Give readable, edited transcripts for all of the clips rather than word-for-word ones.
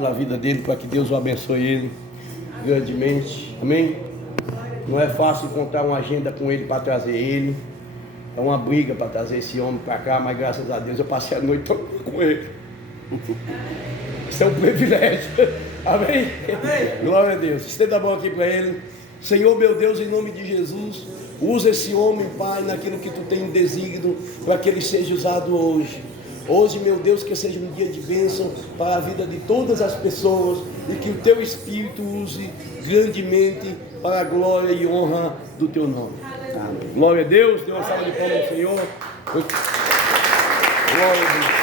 pela vida dele, para que Deus o abençoe ele grandemente. Amém? Não é fácil encontrar uma agenda com ele para trazer ele. É uma briga para trazer esse homem para cá, mas graças a Deus eu passei a noite toda com ele. Isso é um privilégio. Amém? Amém? Glória a Deus. Estenda a mão aqui para ele. Senhor meu Deus, em nome de Jesus, usa esse homem, Pai, naquilo que tu tem desígnio, para que ele seja usado hoje. Hoje, meu Deus, que seja um dia de bênção para a vida de todas as pessoas e que o teu Espírito use grandemente para a glória e honra do teu nome. Amém. Glória a Deus. Dê uma salva de palmas ao Senhor. Glória a Deus.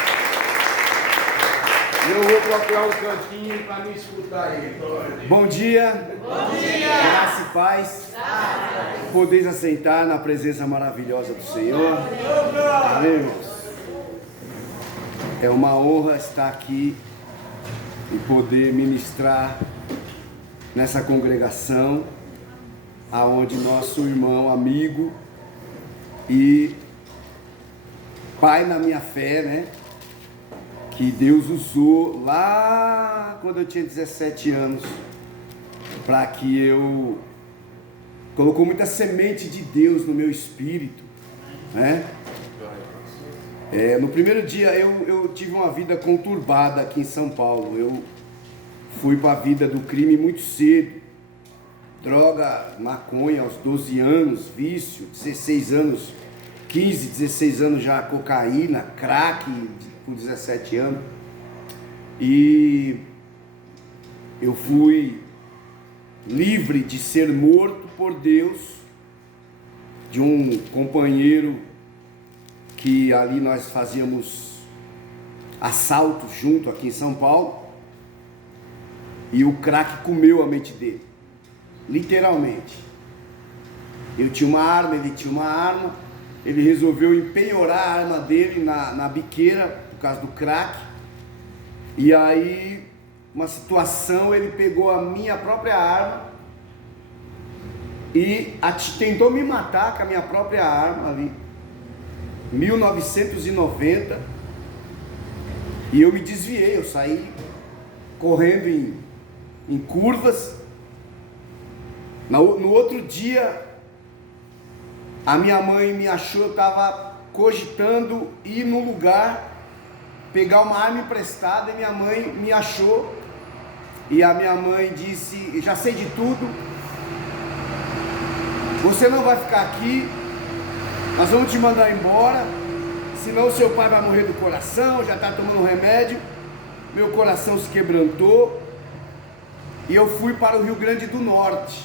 Eu vou procurar um cantinho para me escutar ele. Bom dia. Bom dia. Graça e paz. Podeis assentar na presença maravilhosa do Senhor. Amém, irmãos. É uma honra estar aqui e poder ministrar nessa congregação, aonde nosso irmão, amigo e pai na minha fé, né? Que Deus usou lá quando eu tinha 17 anos, para que eu colocou muita semente de Deus no meu espírito, né? No primeiro dia eu tive uma vida conturbada aqui em São Paulo. Eu fui para a vida do crime muito cedo. Droga, maconha aos 12 anos, vício, 16 anos, 15, 16 anos já cocaína, crack com 17 anos. E eu fui livre de ser morto por Deus, de um companheiro que ali nós fazíamos assaltos junto aqui em São Paulo, e o crack comeu a mente dele, literalmente. Eu tinha uma arma, ele tinha uma arma, ele resolveu empenhorar a arma dele na biqueira, por causa do crack, e aí, uma situação, ele pegou a minha própria arma e tentou me matar com a minha própria arma ali, 1990, e eu me desviei, eu saí correndo em curvas. No outro dia, a minha mãe me achou, eu estava cogitando ir num lugar, pegar uma arma emprestada, e minha mãe me achou, e a minha mãe disse: já sei de tudo, você não vai ficar aqui, nós vamos te mandar embora, senão o seu pai vai morrer do coração, já está tomando remédio. Meu coração se quebrantou e eu fui para o Rio Grande do Norte,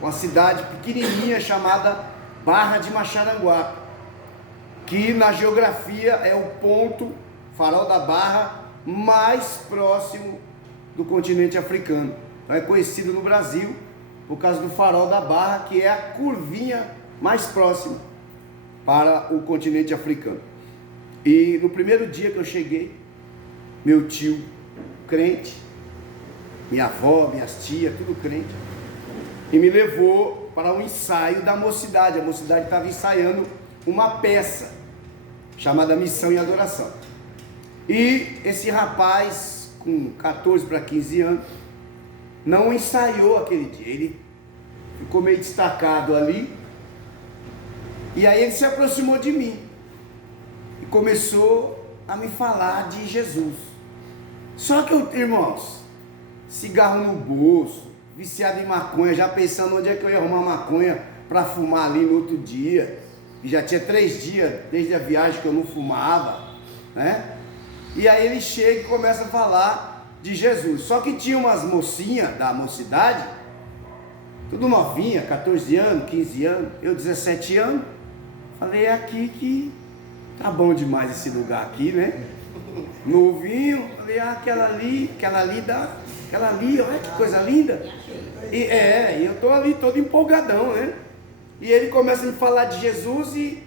uma cidade pequenininha chamada Barra de Macharanguape, que na geografia é o ponto, Farol da Barra, mais próximo do continente africano. Então é conhecido no Brasil por causa do Farol da Barra, que é a curvinha mais próxima para o continente africano. E no primeiro dia que eu cheguei, meu tio crente, minha avó, minhas tias, tudo crente, e me levou para um ensaio da mocidade. A mocidade estava ensaiando uma peça chamada Missão e Adoração. E esse rapaz, com 14 para 15 anos, não ensaiou aquele dia. Ele ficou meio destacado ali. E aí ele se aproximou de mim e começou a me falar de Jesus. Só que eu, irmãos, cigarro no bolso, viciado em maconha, já pensando onde é que eu ia arrumar maconha para fumar ali no outro dia. E já tinha 3 dias desde a viagem que eu não fumava, né? E aí ele chega e começa a falar de Jesus. Só que tinha umas mocinhas da mocidade, tudo novinha, 14 anos, 15 anos, eu 17 anos. Falei: é aqui que tá bom demais esse lugar aqui, né? Novinho, falei: aquela ali, olha que coisa linda. E eu tô ali todo empolgadão, né? E ele começa a me falar de Jesus e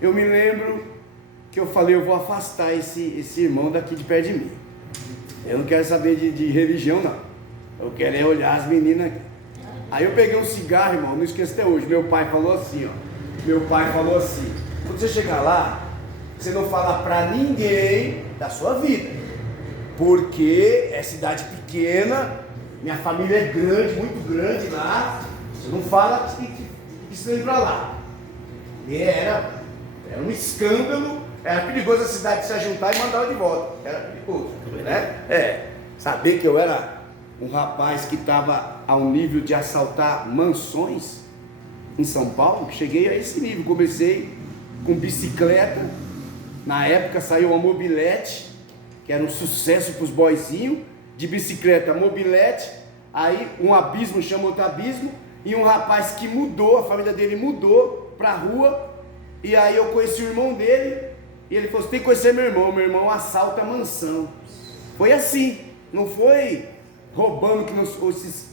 eu me lembro que eu falei: eu vou afastar esse irmão daqui de perto de mim. Eu não quero saber de religião, não. Eu quero é olhar as meninas aqui. Aí eu peguei um cigarro, irmão, não esqueço até hoje. Meu pai falou assim, ó. Meu pai falou assim: quando você chegar lá, você não fala pra ninguém da sua vida. porque é cidade pequena, minha família é grande, muito grande lá, você não fala que precisa ir para lá. E era um escândalo, era perigoso a cidade se ajuntar e mandar eu de volta, era perigoso, né? Saber que eu era um rapaz que estava ao nível de assaltar mansões em São Paulo, cheguei a esse nível, comecei com bicicleta, na época saiu uma mobilete, que era um sucesso para os boizinhos, de bicicleta, mobilete, aí um abismo chama outro abismo, e um rapaz que mudou, a família dele mudou para a rua, e aí eu conheci o irmão dele, e ele falou, você tem que conhecer meu irmão assalta a mansão. Foi assim, não foi roubando, que esses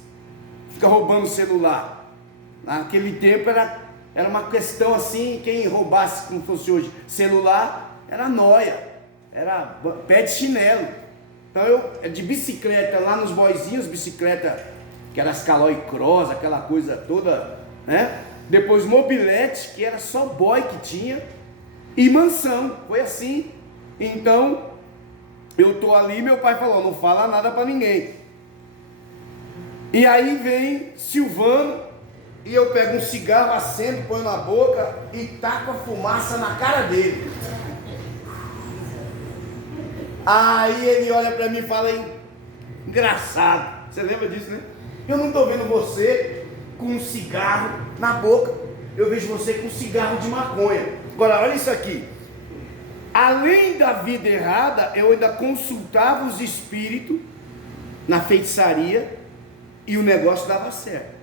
fica roubando celular. Naquele tempo era uma questão assim, quem roubasse, como fosse hoje, celular, era nóia, era pé de chinelo. Então eu, de bicicleta, lá nos boizinhos, bicicleta, que era as Caloi Cross, aquela coisa toda, né? Depois mobilete, que era só boy que tinha, e mansão, foi assim. Então, eu tô ali, meu pai falou, não fala nada para ninguém. E aí vem Silvano, e eu pego um cigarro, acendo, põe na boca e taco a fumaça na cara dele. Aí ele olha para mim e fala, engraçado, você lembra disso, né? Eu não estou vendo você com um cigarro na boca, eu vejo você com um cigarro de maconha. Agora, olha isso aqui. Além da vida errada, eu ainda consultava os espíritos na feitiçaria e o negócio dava certo.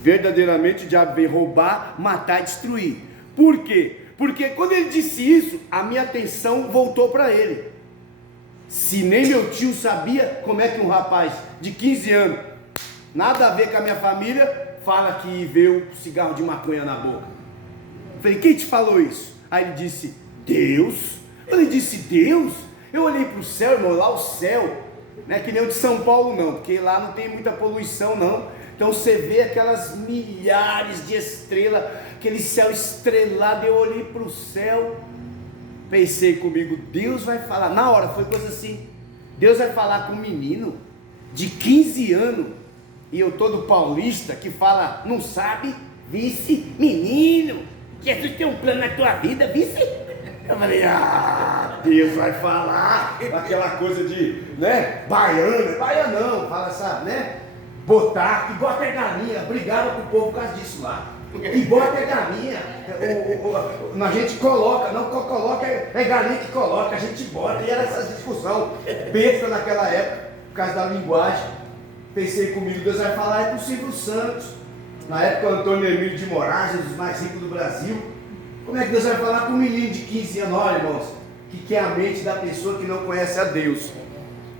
Verdadeiramente o diabo veio roubar, matar e destruir. Por quê? Porque quando ele disse isso, a minha atenção voltou para ele. Se nem meu tio sabia, como é que um rapaz de 15 anos, nada a ver com a minha família, fala que veio um cigarro de maconha na boca? Eu falei, quem te falou isso? Aí ele disse, Deus. Quando ele disse Deus, eu olhei para o céu, irmão, lá o céu, não é que nem o de São Paulo não, porque lá não tem muita poluição não. Então você vê aquelas milhares de estrelas, aquele céu estrelado. Eu olhei para o céu, pensei comigo, Deus vai falar, na hora foi coisa assim, Deus vai falar com um menino de 15 anos, e eu todo paulista que fala, não sabe, vice, menino, Jesus tem um plano na tua vida, vice. Eu falei, Deus vai falar, aquela coisa de, né, baianão, fala essa, né, botar, que bota é galinha, brigava com o povo por causa disso lá. E bota é galinha, a gente coloca, não coloca, é galinha que coloca, a gente bota, e era essa discussão besta naquela época, por causa da linguagem. Pensei comigo, Deus vai falar com o Silvio Santos, na época Antônio Emílio de Moraes, um dos mais ricos do Brasil. Como é que Deus vai falar com um menino de 15 anos? Olha, irmãos, que é a mente da pessoa que não conhece a Deus.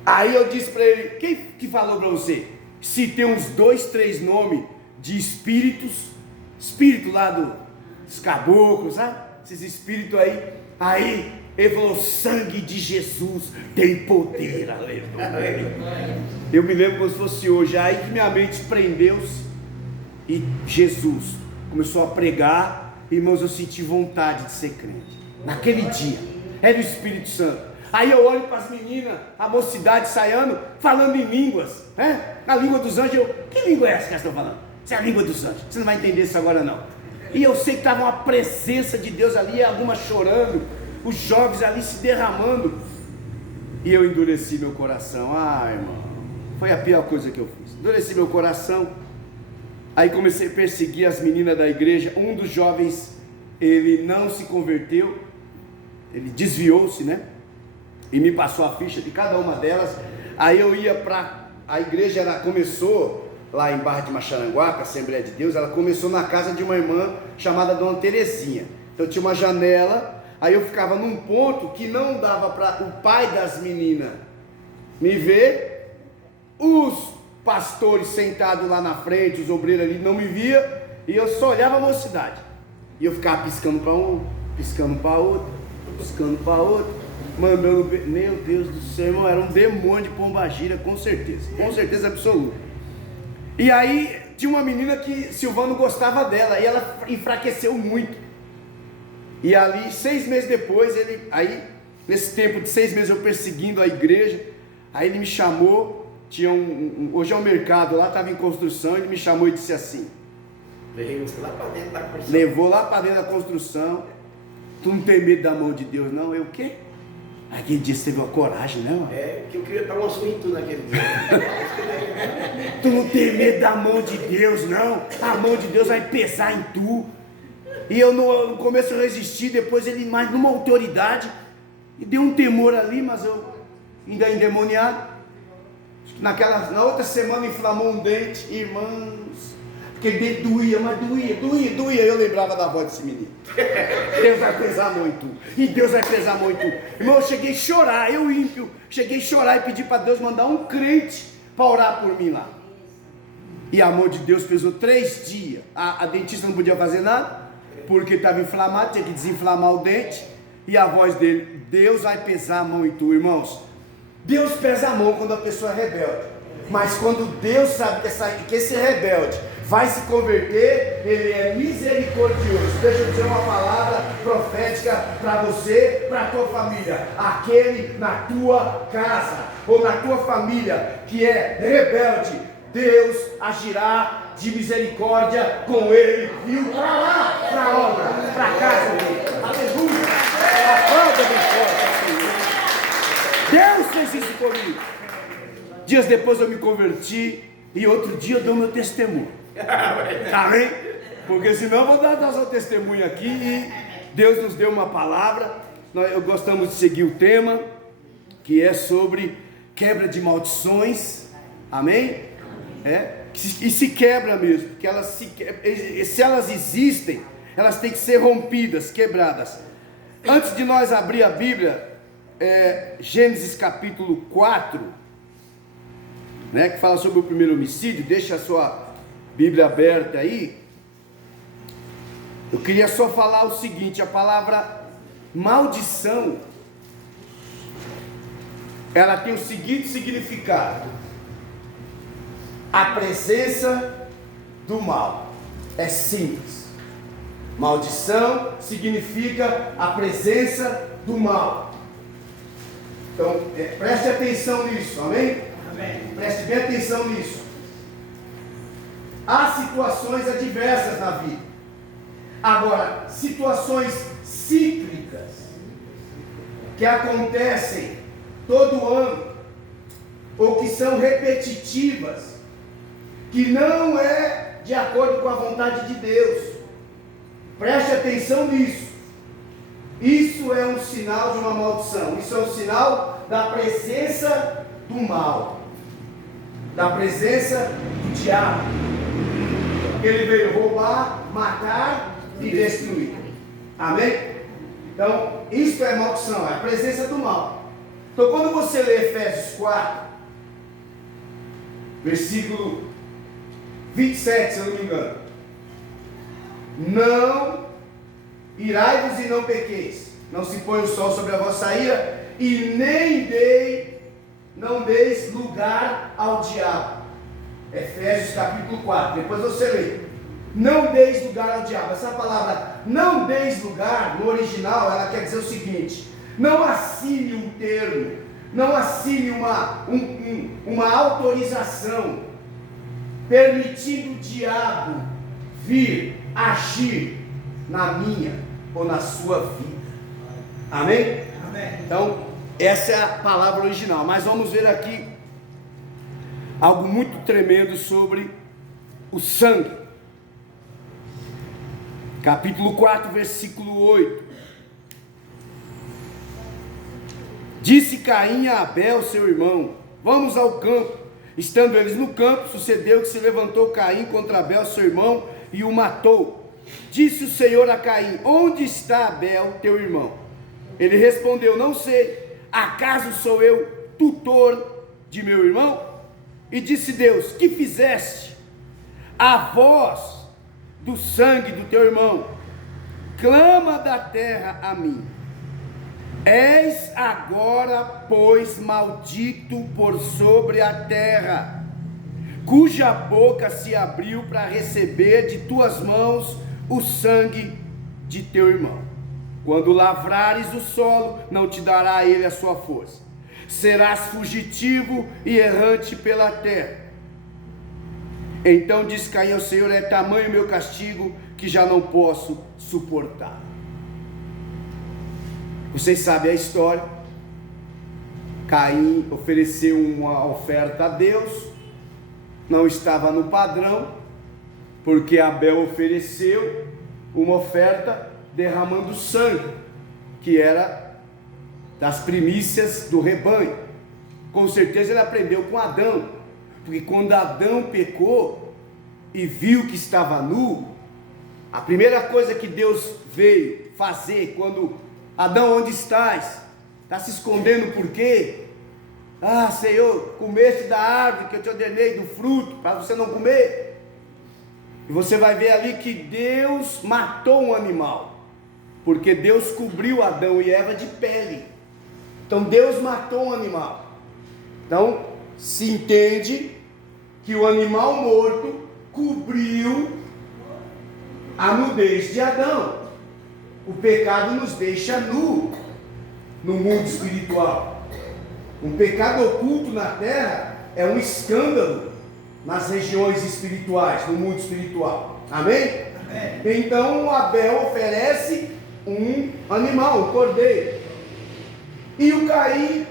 Aí eu disse para ele, quem que falou para você? Se tem uns 2, 3 nomes de espíritos, espírito lá dos caboclos, sabe? Esses espíritos aí ele falou, sangue de Jesus tem poder, aleluia. Eu me lembro como se fosse hoje, aí que minha mente prendeu-se, e Jesus começou a pregar, irmãos, eu senti vontade de ser crente, naquele dia, era o Espírito Santo. Aí eu olho para as meninas, a mocidade saindo, falando em línguas, né? A língua dos anjos, que língua é essa que elas estão falando? Isso é a língua dos anjos, você não vai entender isso agora não. E eu sei que estava uma presença de Deus ali, algumas chorando, os jovens ali se derramando, e eu endureci meu coração. Irmão, foi a pior coisa que eu fiz, endureci meu coração. Aí comecei a perseguir as meninas da igreja. Um dos jovens, ele não se converteu, ele desviou-se, né? E me passou a ficha de cada uma delas. Aí eu ia para a igreja, ela começou lá em Barra de Macharanguape, a Assembleia de Deus. Ela começou na casa de uma irmã chamada Dona Terezinha. Então tinha uma janela, aí eu ficava num ponto que não dava para o pai das meninas me ver, os pastores sentados lá na frente, os obreiros ali não me via, e eu só olhava a mocidade, e eu ficava piscando para um, piscando para outro, piscando para outro, mandando, meu Deus do céu, irmão, era um demônio de pombagira, com certeza absoluta. E aí tinha uma menina que Silvano gostava dela, e ela enfraqueceu muito, e ali 6 meses depois, nesse tempo de 6 meses eu perseguindo a igreja, Aí ele me chamou, hoje é um mercado lá, estava em construção, ele me chamou e disse assim: levou lá para dentro da construção. Tu não tem medo da mão de Deus não? Eu o quê? Aquele dia você teve uma coragem, não? É, que eu queria estar uma surra em tu naquele dia. Tu não tem medo da mão de Deus, não? A mão de Deus vai pesar em tu. E eu no começo eu resisti, depois ele mais numa autoridade, e deu um temor ali, mas eu ainda endemoniado. Na outra semana inflamou um dente, irmãos, porque o dente doía, mas doía. Eu lembrava da voz desse menino. Deus vai pesar a mão em tu. E Deus vai pesar a mão em tu. Irmão, eu cheguei a chorar, eu ímpio, cheguei a chorar e pedi para Deus mandar um crente para orar por mim lá. E a mão de Deus pesou 3 dias. A dentista não podia fazer nada, porque estava inflamado, tinha que desinflamar o dente. E a voz dele: Deus vai pesar a mão em tu, irmãos. Deus pesa a mão quando a pessoa é rebelde. Mas quando Deus sabe que esse rebelde vai se converter, ele é misericordioso. Deixa eu dizer uma palavra profética para você, para a tua família. Aquele na tua casa ou na tua família que é rebelde, Deus agirá de misericórdia com ele, viu? Para lá, para a obra, para a casa dele. Aleluia! Aplauda bem forte, Senhor. Deus fez isso comigo. Dias depois eu me converti e outro dia eu dou meu testemunho. Amém? Porque senão eu vou dar nosso testemunho aqui e Deus nos deu uma palavra. Nós gostamos de seguir o tema, que é sobre quebra de maldições. Amém? E se quebra mesmo, porque se elas existem, elas têm que ser rompidas, quebradas. Antes de nós abrir a Bíblia, Gênesis capítulo 4, né, que fala sobre o primeiro homicídio. Deixa a sua Bíblia aberta aí. Eu queria só falar o seguinte: a palavra maldição, ela tem o seguinte significado: a presença do mal. É simples. Maldição significa a presença do mal. Então, preste atenção nisso, amém? Amém. Preste bem atenção nisso. Há situações adversas na vida. Agora, situações cíclicas que acontecem todo ano, ou que são repetitivas, que não é de acordo com a vontade de Deus. Preste atenção nisso. Isso é um sinal de uma maldição. Isso é um sinal da presença do mal, da presença do diabo. Ele veio roubar, matar e destruir. Amém? Então, isso é maldição, é a presença do mal. Então, quando você lê Efésios 4, versículo 27, se eu não me engano: não irai-vos e não pequeis, não se põe o sol sobre a vossa ira, e não deis lugar ao diabo. Efésios capítulo 4, depois você lê. Não deis lugar ao diabo. Essa palavra não deis lugar, no original, ela quer dizer o seguinte: não assine um termo, não assine uma autorização, permitindo o diabo vir agir na minha ou na sua vida. Amém? Amém. Então, essa é a palavra original. Mas vamos ver aqui algo muito tremendo sobre o sangue. Capítulo 4, versículo 8. Disse Caim a Abel, seu irmão: vamos ao campo. Estando eles no campo, sucedeu que se levantou Caim contra Abel, seu irmão, e o matou. Disse o Senhor a Caim: onde está Abel, teu irmão? Ele respondeu: não sei. Acaso sou eu tutor de meu irmão? E disse Deus: que fizeste? A voz do sangue do teu irmão clama da terra a mim. És agora, pois, maldito por sobre a terra, cuja boca se abriu para receber de tuas mãos o sangue de teu irmão. Quando lavrares o solo, não te dará ele a sua força. serás fugitivo e errante pela terra. Então disse Caim ao Senhor: é tamanho o meu castigo que já não posso suportar. Vocês sabem a história. Caim ofereceu uma oferta a Deus, não estava no padrão, porque Abel ofereceu uma oferta derramando sangue, que era das primícias do rebanho. Com certeza ele aprendeu com Adão, porque quando Adão pecou e viu que estava nu, a primeira coisa que Deus veio fazer quando: Adão, onde estás? Está se escondendo por quê? Ah, Senhor, comeste da árvore que eu te ordenei, do fruto, para você não comer. E você vai ver ali que Deus matou um animal, porque Deus cobriu Adão e Eva de pele. Então Deus matou um animal. Então se entende que o animal morto cobriu a nudez de Adão. O pecado nos deixa nu no mundo espiritual. Um pecado oculto na terra é um escândalo nas regiões espirituais, no mundo espiritual. Amém? Amém. Então Abel oferece um animal, um cordeiro. E o Caim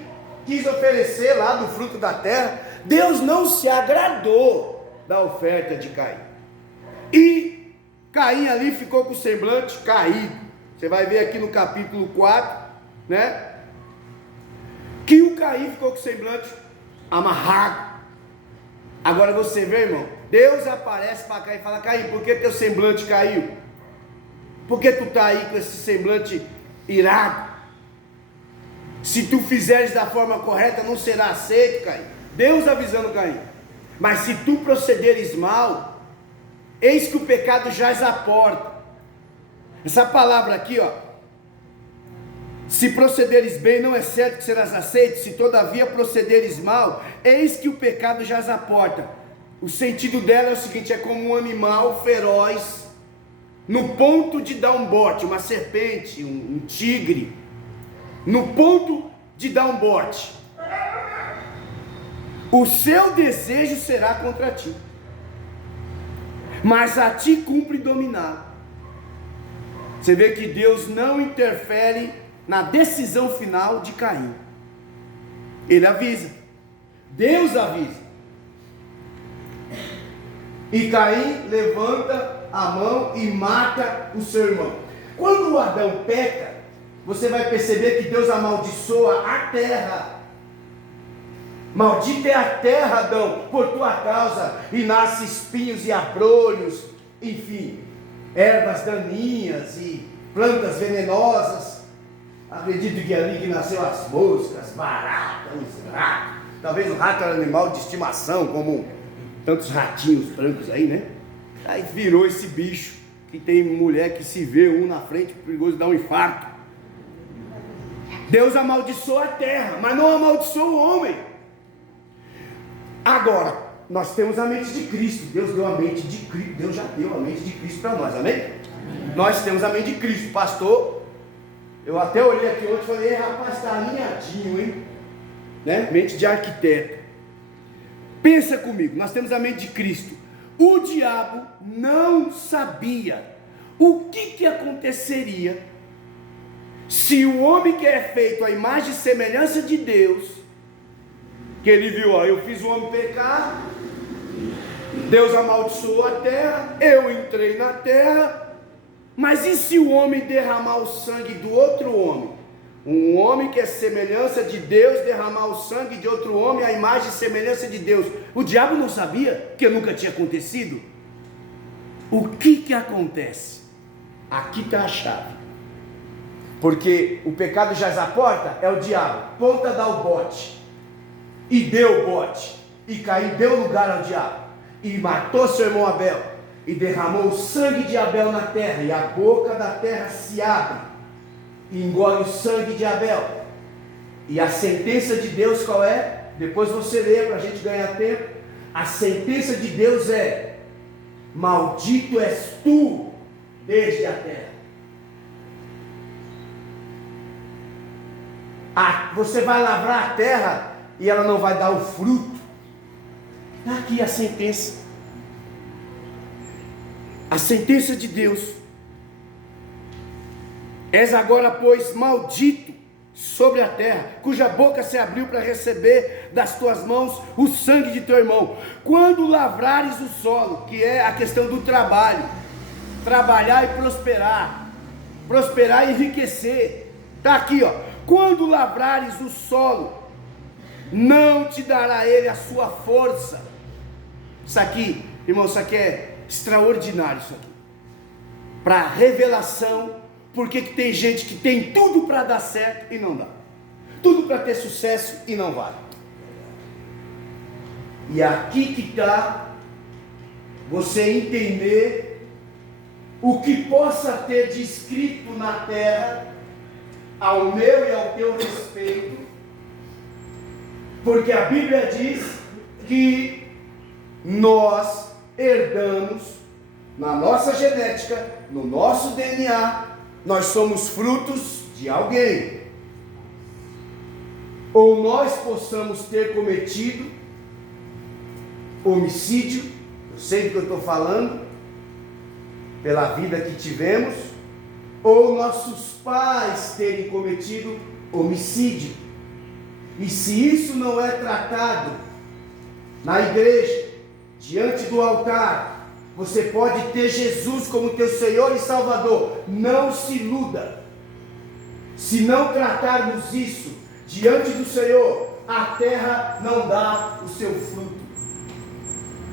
quis oferecer lá do fruto da terra. Deus não se agradou da oferta de Caim. E Caim ali ficou com o semblante caído. Você vai ver aqui no capítulo 4, né? Que o Caim ficou com o semblante amarrado. Agora você vê, irmão, Deus aparece para Caim e fala: Caim, por que teu semblante caiu? Por que tu está aí com esse semblante irado? Se tu fizeres da forma correta, não será aceito, Caim. Deus avisando Caim: mas se tu procederes mal, eis que o pecado jaz à porta. Essa palavra aqui, ó, se procederes bem, não é certo que serás aceito. Se todavia procederes mal, eis que o pecado jaz à porta. O sentido dela é o seguinte: é como um animal feroz, no ponto de dar um bote, uma serpente, um tigre, no ponto de dar um bote. O seu desejo será contra ti, mas a ti cumpre dominar. Você vê que Deus não interfere na decisão final de Caim. Ele avisa, Deus avisa. E Caim levanta a mão e mata o seu irmão. Quando o Adão peca, você vai perceber que Deus amaldiçoa a terra. Maldita é a terra, Adão, por tua causa, e nasce espinhos e abrolhos, enfim, ervas daninhas e plantas venenosas. Acredito que ali que nasceu as moscas, baratas, os ratos. Talvez o rato era animal de estimação, como tantos ratinhos brancos aí, né? Aí virou esse bicho, que tem mulher que se vê um na frente, perigoso dar um infarto. Deus amaldiçoa a terra, mas não amaldiçoa o homem. Agora, nós temos a mente de Cristo. Deus deu a mente de Cristo. Deus já deu a mente de Cristo para nós, amém? Amém? Nós temos a mente de Cristo. Pastor, eu até olhei aqui ontem e falei: rapaz, está alinhadinho, hein? Né? Mente de arquiteto. Pensa comigo, nós temos a mente de Cristo. O diabo não sabia o que aconteceria se o homem que é feito à imagem e semelhança de Deus, que ele viu, ó, eu fiz o homem pecar, Deus amaldiçoou a terra, eu entrei na terra, mas e se o homem derramar o sangue do outro homem? Um homem que é semelhança de Deus derramar o sangue de outro homem, a imagem e semelhança de Deus. O diabo não sabia, que nunca tinha acontecido. O que acontece? Aqui está a chave. Porque o pecado jaz à porta, é o diabo. Ponta dá o bote. E deu o bote. E Caim deu lugar ao diabo. E matou seu irmão Abel. E derramou o sangue de Abel na terra. E a boca da terra se abre. E engole o sangue de Abel. E a sentença de Deus qual é? Depois você lê para a gente ganhar tempo. A sentença de Deus é: maldito és tu desde a terra. Você vai lavrar a terra e ela não vai dar o fruto. Está aqui a sentença. A sentença de Deus. És agora, pois, maldito sobre a terra, cuja boca se abriu para receber das tuas mãos o sangue de teu irmão. Quando lavrares o solo, que é a questão do trabalho, trabalhar e prosperar, prosperar e enriquecer, está aqui, ó. Quando lavrares o solo, não te dará ele a sua força. Isso aqui, irmão, isso aqui é extraordinário, isso aqui, para revelação. Porque que tem gente que tem tudo para dar certo e não dá, tudo para ter sucesso e não vai. E aqui que está você entender o que possa ter de escrito na terra ao meu e ao teu respeito, porque a Bíblia diz que nós herdamos na nossa genética, no nosso DNA, nós somos frutos de alguém, ou nós possamos ter cometido homicídio, eu sei do que eu estou falando, pela vida que tivemos, ou nossos pais terem cometido homicídio. E se isso não é tratado na igreja, diante do altar, você pode ter Jesus como teu Senhor e Salvador. Não se iluda. Se não tratarmos isso diante do Senhor, a terra não dá o seu fruto.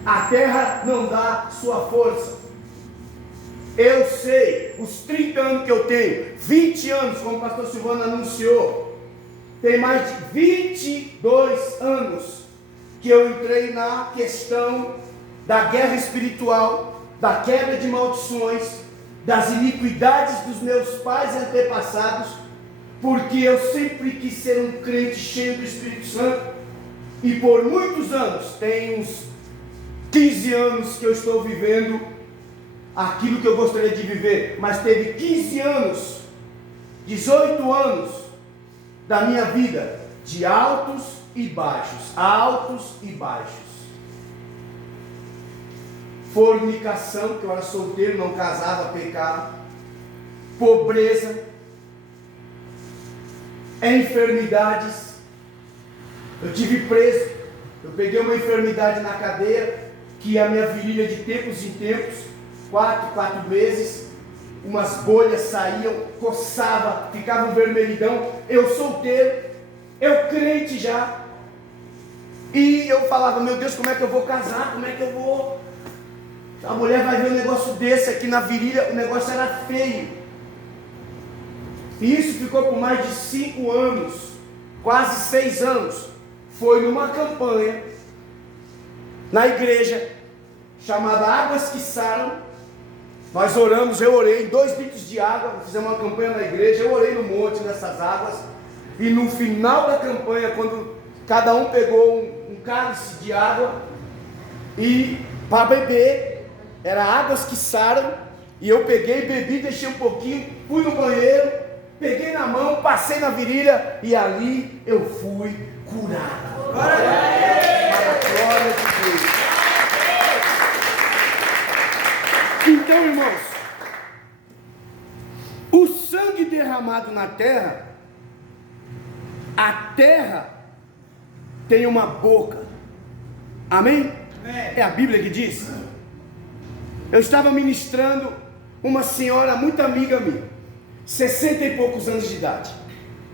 A terra não dá sua força. Eu sei, os 30 anos que eu tenho, 20 anos, como o pastor Silvano anunciou, tem mais de 22 anos que eu entrei na questão da guerra espiritual, da quebra de maldições, das iniquidades dos meus pais antepassados, porque eu sempre quis ser um crente cheio do Espírito Santo, e por muitos anos, tem uns 15 anos que eu estou vivendo aquilo que eu gostaria de viver, mas teve 15 anos, 18 anos da minha vida, de altos e baixos, altos e baixos. Fornicação, que eu era solteiro, não casava, pecava. Pobreza, enfermidades. Eu tive preso, eu peguei uma enfermidade na cadeia, que a minha virilha de tempos em tempos, 4 vezes, umas bolhas saíam, coçava, ficava um vermelhidão. Eu solteiro, eu crente já, e eu falava, meu Deus, como é que eu vou casar, como é que eu vou... A mulher vai ver um negócio desse aqui na virilha, o negócio era feio. E isso ficou por mais de 5 anos, quase 6 anos. Foi numa campanha, na igreja, chamada Águas que Saram. Nós oramos, eu orei em 2 litros de água, fizemos uma campanha na igreja, eu orei no monte nessas águas. E no final da campanha, quando cada um pegou um cálice de água, e para beber, era Águas que Saram, e eu peguei, bebi, deixei um pouquinho, fui no banheiro, peguei na mão, passei na virilha, e ali eu fui curado. Para a glória de Deus. Então, irmãos, o sangue derramado na terra, a terra tem uma boca, amém? É a Bíblia que diz. Eu estava ministrando uma senhora muito amiga minha, 60 e poucos anos de idade.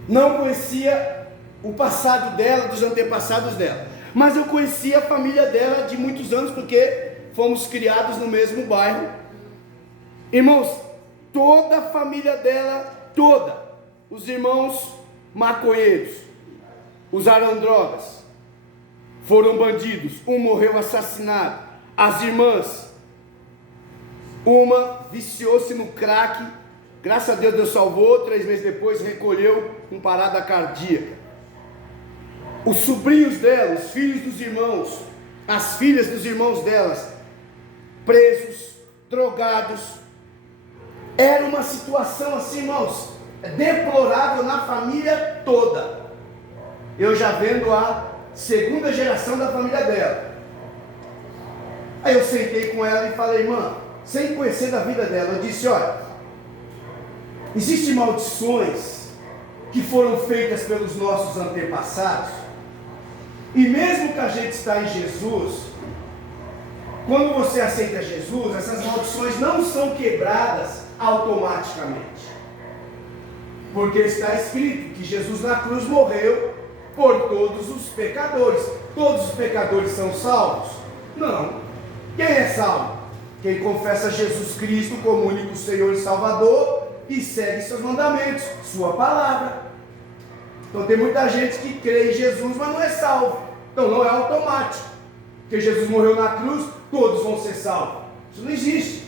Não conhecia o passado dela, dos antepassados dela, mas eu conhecia a família dela de muitos anos, porque fomos criados no mesmo bairro. Irmãos, toda a família dela, toda, os irmãos maconheiros, usaram drogas, foram bandidos, um morreu assassinado, as irmãs, uma viciou-se no crack, graças a Deus Deus salvou, 3 meses depois recolheu com parada cardíaca. Os sobrinhos dela, os filhos dos irmãos, as filhas dos irmãos delas, presos, drogados. Era uma situação assim, irmãos, deplorável na família toda. eu já vendo a segunda geração da família dela. Aí eu sentei com ela e falei, irmã, sem conhecer da vida dela, eu disse, olha, existem maldições que foram feitas pelos nossos antepassados, e mesmo que a gente está em Jesus, quando você aceita Jesus, essas maldições não são quebradas automaticamente, porque está escrito que Jesus na cruz morreu por todos os pecadores. Todos os pecadores são salvos? Não. Quem é salvo? Quem confessa Jesus Cristo como único Senhor e Salvador e segue seus mandamentos, sua palavra. Então tem muita gente que crê em Jesus, mas não é salvo. Então não é automático. Porque Jesus morreu na cruz, todos vão ser salvos. Isso não existe.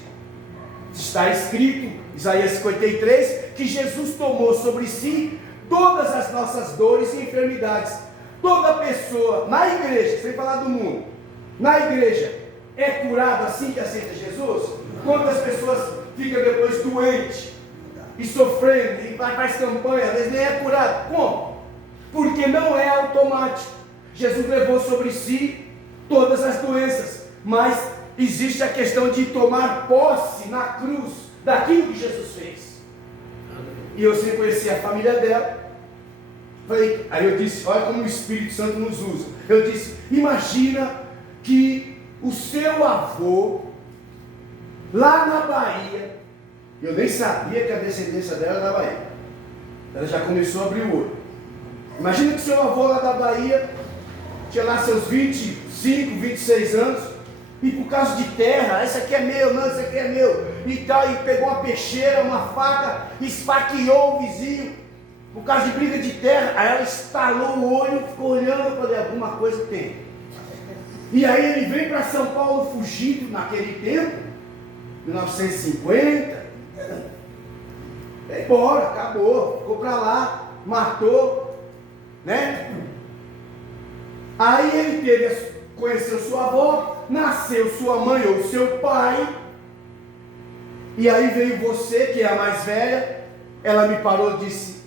Está escrito, Isaías 53, que Jesus tomou sobre si todas as nossas dores e enfermidades. Toda pessoa na igreja, sem falar do mundo, na igreja, é curado assim que aceita Jesus? Quantas pessoas ficam depois doentes e sofrendo e faz campanha, às vezes nem é curado? Como? Porque não é automático. Jesus levou sobre si todas as doenças, mas existe a questão de tomar posse na cruz daquilo que Jesus fez. E eu sem conhecer a família dela, falei, aí eu disse, olha como o Espírito Santo nos usa. Eu disse, imagina que o seu avô, lá na Bahia, eu nem sabia que a descendência dela era da Bahia, ela já começou a abrir o olho. Imagina que seu avô lá da Bahia tinha lá seus 25, 26 anos, e por causa de terra, esse aqui é meu, não, esse aqui é meu, e tal, e pegou uma peixeira, uma faca, esfaqueou o vizinho, por causa de briga de terra. Aí ela estalou o olho, ficou olhando, eu falei, alguma coisa tem. E aí ele vem para São Paulo fugido naquele tempo, 1950, veio embora, acabou, ficou para lá, matou, né? Aí ele conheceu sua avó, nasceu sua mãe ou seu pai, e aí veio você, que é a mais velha, ela me parou e disse,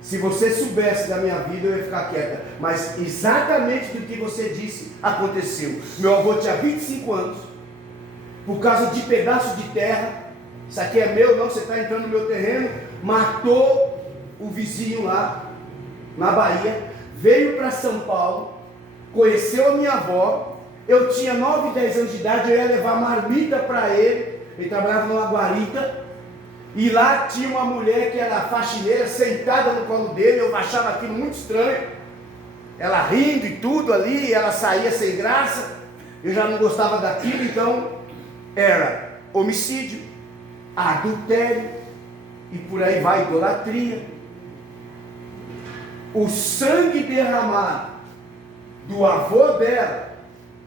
se você soubesse da minha vida eu ia ficar quieta, mas exatamente do que você disse aconteceu. Meu avô tinha 25 anos, por causa de pedaço de terra, isso aqui é meu, não, você está entrando no meu terreno, matou o vizinho lá na Bahia, veio para São Paulo, conheceu a minha avó. Eu tinha 9, 10 anos de idade, eu ia levar marmita para ele trabalhava numa guarita, e lá tinha uma mulher que era faxineira, sentada no colo dele. Eu achava aquilo muito estranho, ela rindo e tudo ali, ela saía sem graça, eu já não gostava daquilo. Então era homicídio, adultério, e por aí vai, idolatria. O sangue derramado do avô dela,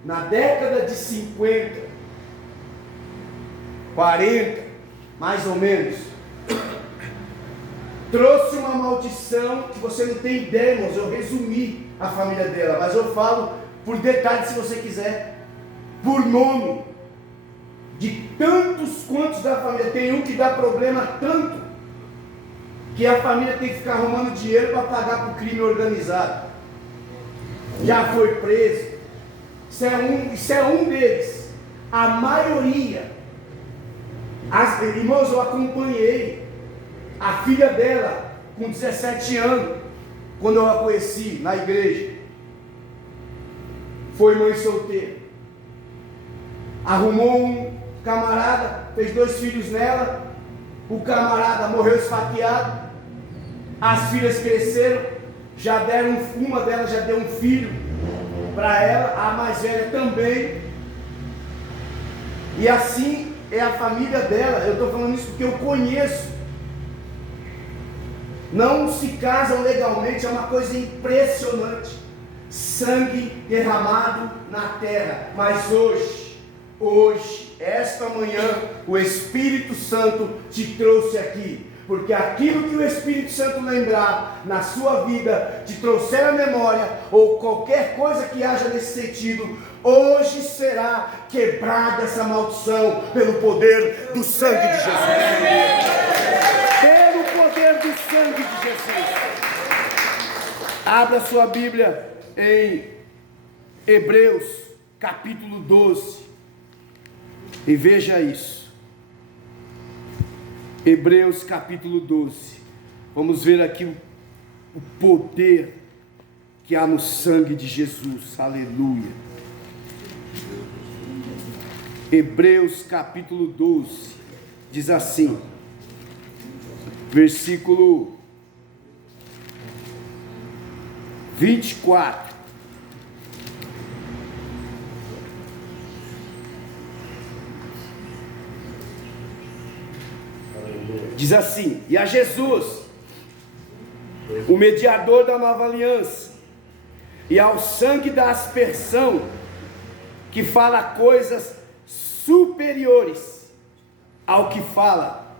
na década de 50, 40, mais ou menos, trouxe uma maldição que você não tem ideia, irmãos. Eu resumi a família dela, mas eu falo por detalhes se você quiser, por nome, de tantos quantos da família. Tem um que dá problema tanto, que a família tem que ficar arrumando dinheiro para pagar para o crime organizado. Já foi preso. Isso é um deles. A maioria, irmãos, eu acompanhei a filha dela com 17 anos, quando eu a conheci na igreja. Foi mãe solteira, arrumou um camarada, fez 2 filhos nela. O camarada morreu esfaqueado. As filhas cresceram, já deram, uma delas já deu um filho para ela, a mais velha também. E assim é a família dela. Eu estou falando isso porque eu conheço. Não se casam legalmente, é uma coisa impressionante. Sangue derramado na terra. Mas hoje, esta manhã, o Espírito Santo te trouxe aqui, porque aquilo que o Espírito Santo lembrar na sua vida, te trouxer à memória, ou qualquer coisa que haja nesse sentido, hoje será quebrada essa maldição pelo poder do sangue de Jesus. Pelo poder do sangue de Jesus. Abra sua Bíblia em Hebreus, capítulo 12, e veja isso. Hebreus, capítulo 12. Vamos ver aqui o poder que há no sangue de Jesus. Aleluia. Hebreus, capítulo 12, diz assim, versículo 24. Diz assim: e a Jesus, o mediador da nova aliança, e ao sangue da aspersão, que fala coisas superiores ao que fala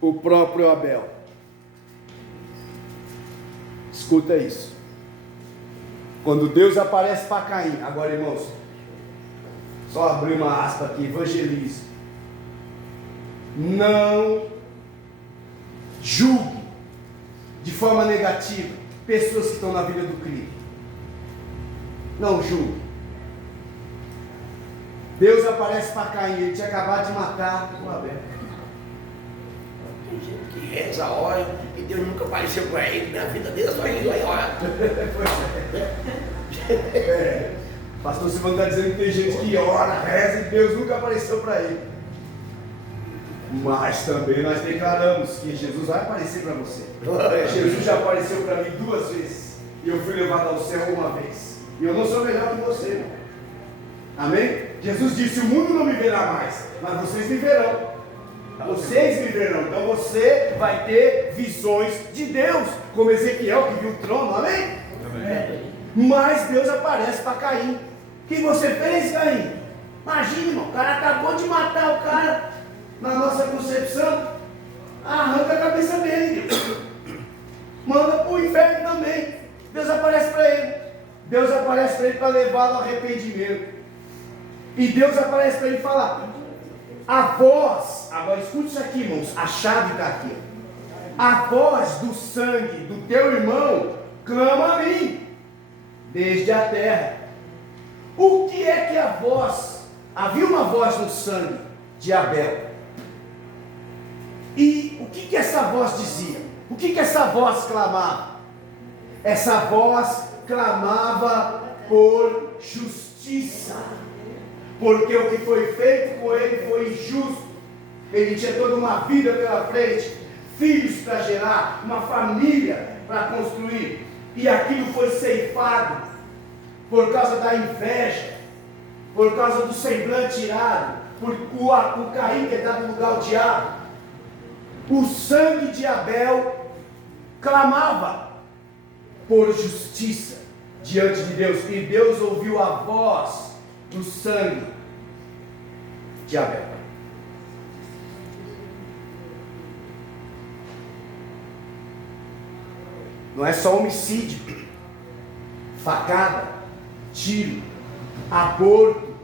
o próprio Abel. Escuta isso. Quando Deus aparece para Caim, agora irmãos, só abrir uma aspa aqui, evangelize. Não julgue de forma negativa pessoas que estão na vida do crime. Não julgue. Deus aparece para Caim, ele tinha acabado de matar o Abel. Tem gente que reza, ora, e Deus nunca apareceu para ele, na vida dele só ele vai orar. Pastor Silvano está dizendo que tem gente que ora, reza e Deus nunca apareceu para ele. Mas também nós declaramos que Jesus vai aparecer para você. Jesus já apareceu para mim 2 vezes. E eu fui levado ao céu 1 vez. E eu não sou melhor que você, irmão. Amém? Jesus disse: o mundo não me verá mais, mas vocês me verão. Vocês me verão. Então você vai ter visões de Deus, como Ezequiel que viu o trono. Amém? Amém. Mas Deus aparece para Caim. O que você fez, Caim? Imagina, irmão, o cara acabou de matar o cara. Na nossa concepção, arranca a cabeça dele, manda para o inferno também. Deus aparece para ele. Deus aparece para ele para levá-lo ao arrependimento. E Deus aparece para ele falar: a voz, agora escute isso aqui, irmãos, a chave está aqui. A voz do sangue do teu irmão clama a mim, desde a terra. O que é que a voz, havia uma voz no sangue de Abel. E o que essa voz dizia? O que essa voz clamava? Essa voz clamava por justiça, porque o que foi feito com ele foi injusto. Ele tinha toda uma vida pela frente, filhos para gerar, uma família para construir, e aquilo foi ceifado por causa da inveja, por causa do semblante irado, por o Caim ter dado lugar ao diabo. O sangue de Abel clamava por justiça diante de Deus, e Deus ouviu a voz do sangue de Abel. Não é só homicídio, facada, tiro, aborto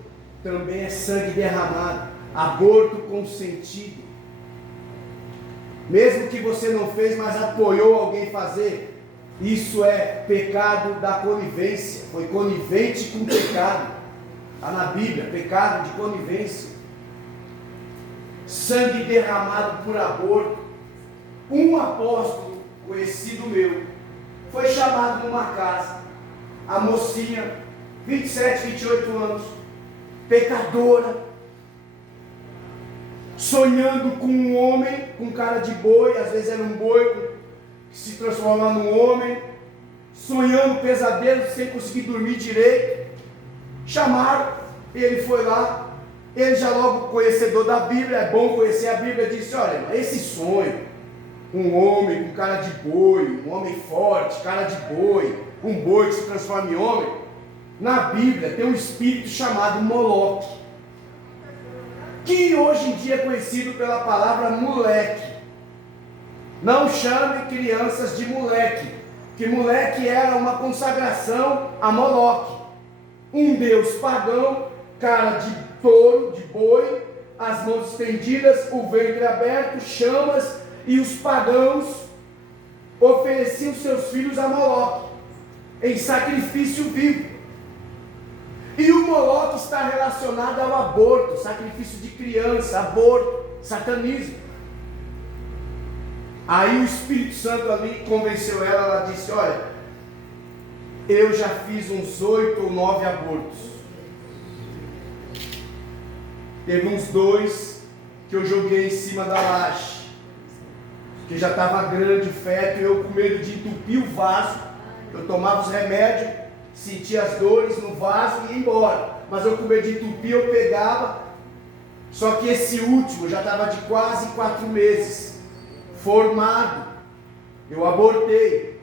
também é sangue derramado, aborto consentido. Mesmo que você não fez, mas apoiou alguém fazer, isso é pecado da conivência. Foi conivente com pecado. Está na Bíblia, pecado de conivência. Sangue derramado por aborto. Um apóstolo conhecido meu foi chamado numa casa. A mocinha, 27, 28 anos, pecadora, sonhando com um homem com cara de boi, às vezes era um boi que se transformava num homem, sonhando pesadelos sem conseguir dormir direito. Chamaram, ele foi lá, ele já logo conhecedor da Bíblia, é bom conhecer a Bíblia, disse: olha, esse sonho, um homem com cara de boi, um homem forte, cara de boi, um boi que se transforma em homem, na Bíblia tem um espírito chamado Moloque, que hoje em dia é conhecido pela palavra moleque. Não chame crianças de moleque, que moleque era uma consagração a Moloque, um deus pagão, cara de touro, de boi, as mãos estendidas, o ventre aberto, chamas, e os pagãos ofereciam seus filhos a Moloque. em sacrifício vivo. E o Moloque está relacionado ao aborto, sacrifício de criança, aborto, satanismo. Aí o Espírito Santo ali convenceu ela, ela disse: olha, eu já fiz uns 8 ou 9 abortos. Teve uns 2 que eu joguei em cima da laje, que já estava grande o feto, e eu com medo de entupir o vaso. Eu tomava os remédios, sentia as dores no vaso e ia embora. Mas eu com medo de entupir, eu pegava. Só que esse último já estava de quase 4 meses, formado. Eu abortei.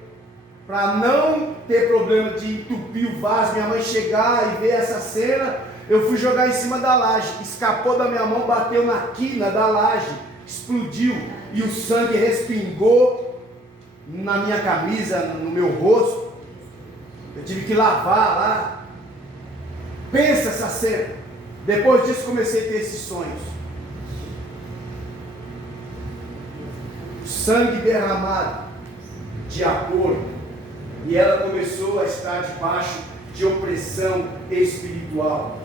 Para não ter problema de entupir o vaso, minha mãe chegar e ver essa cena, eu fui jogar em cima da laje. Escapou da minha mão, bateu na quina da laje, explodiu. E o sangue respingou na minha camisa, no meu rosto. Eu tive que lavar lá. Pensa essa cena. Depois disso comecei a ter esses sonhos. Sangue derramado de aborto. E ela começou a estar debaixo de opressão espiritual.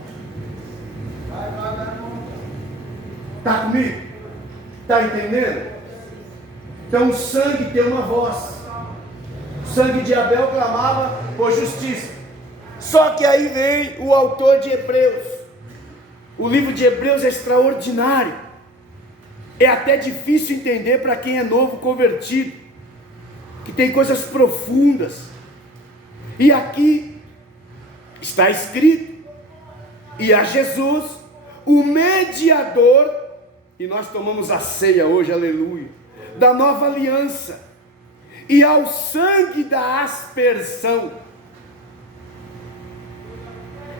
Está comigo? Está entendendo? Então o sangue tem uma voz. O sangue de Abel clamava por justiça. Só que aí vem o autor de Hebreus. O livro de Hebreus é extraordinário. É até difícil entender para quem é novo convertido, que tem coisas profundas. E aqui está escrito: e a Jesus, o mediador, e nós tomamos a ceia hoje, aleluia, da nova aliança, e ao sangue da aspersão,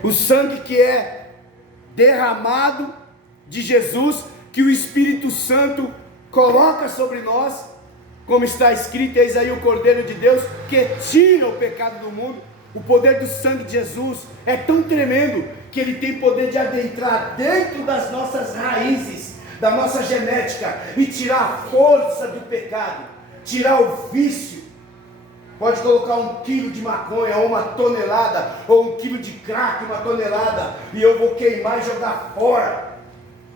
o sangue que é derramado de Jesus, que o Espírito Santo coloca sobre nós, como está escrito: eis aí o Cordeiro de Deus que tira o pecado do mundo. O poder do sangue de Jesus é tão tremendo que ele tem poder de adentrar dentro das nossas raízes, da nossa genética, e tirar a força do pecado, tirar o vício. Pode colocar 1 quilo de maconha, ou 1 tonelada, ou 1 quilo de crack, 1 tonelada, e eu vou queimar e jogar fora,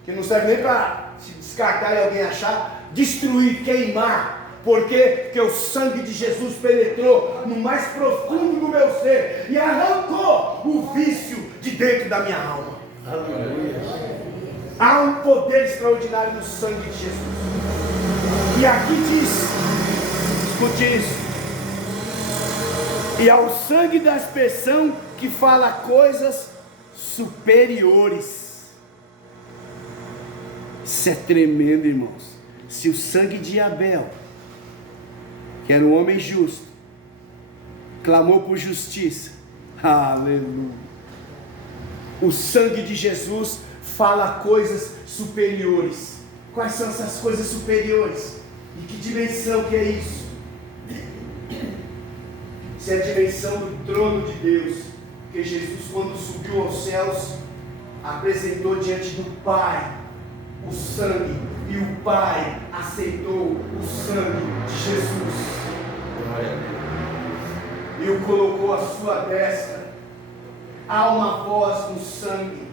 que não serve nem para se descartar e alguém achar. Destruir, queimar. Por quê? Porque o sangue de Jesus penetrou no mais profundo do meu ser e arrancou o vício de dentro da minha alma. Aleluia. Há um poder extraordinário no sangue de Jesus. E aqui diz, escute isso: e ao sangue da aspersão, que fala coisas superiores. Isso é tremendo, irmãos. Se o sangue de Abel, que era um homem justo, clamou por justiça, aleluia, o sangue de Jesus fala coisas superiores. Quais são essas coisas superiores? E que dimensão que é isso? Isso é a dimensão do trono de Deus, que Jesus, quando subiu aos céus, apresentou diante do Pai o sangue, e o Pai aceitou o sangue de Jesus e o colocou à sua destra. Há uma voz no sangue.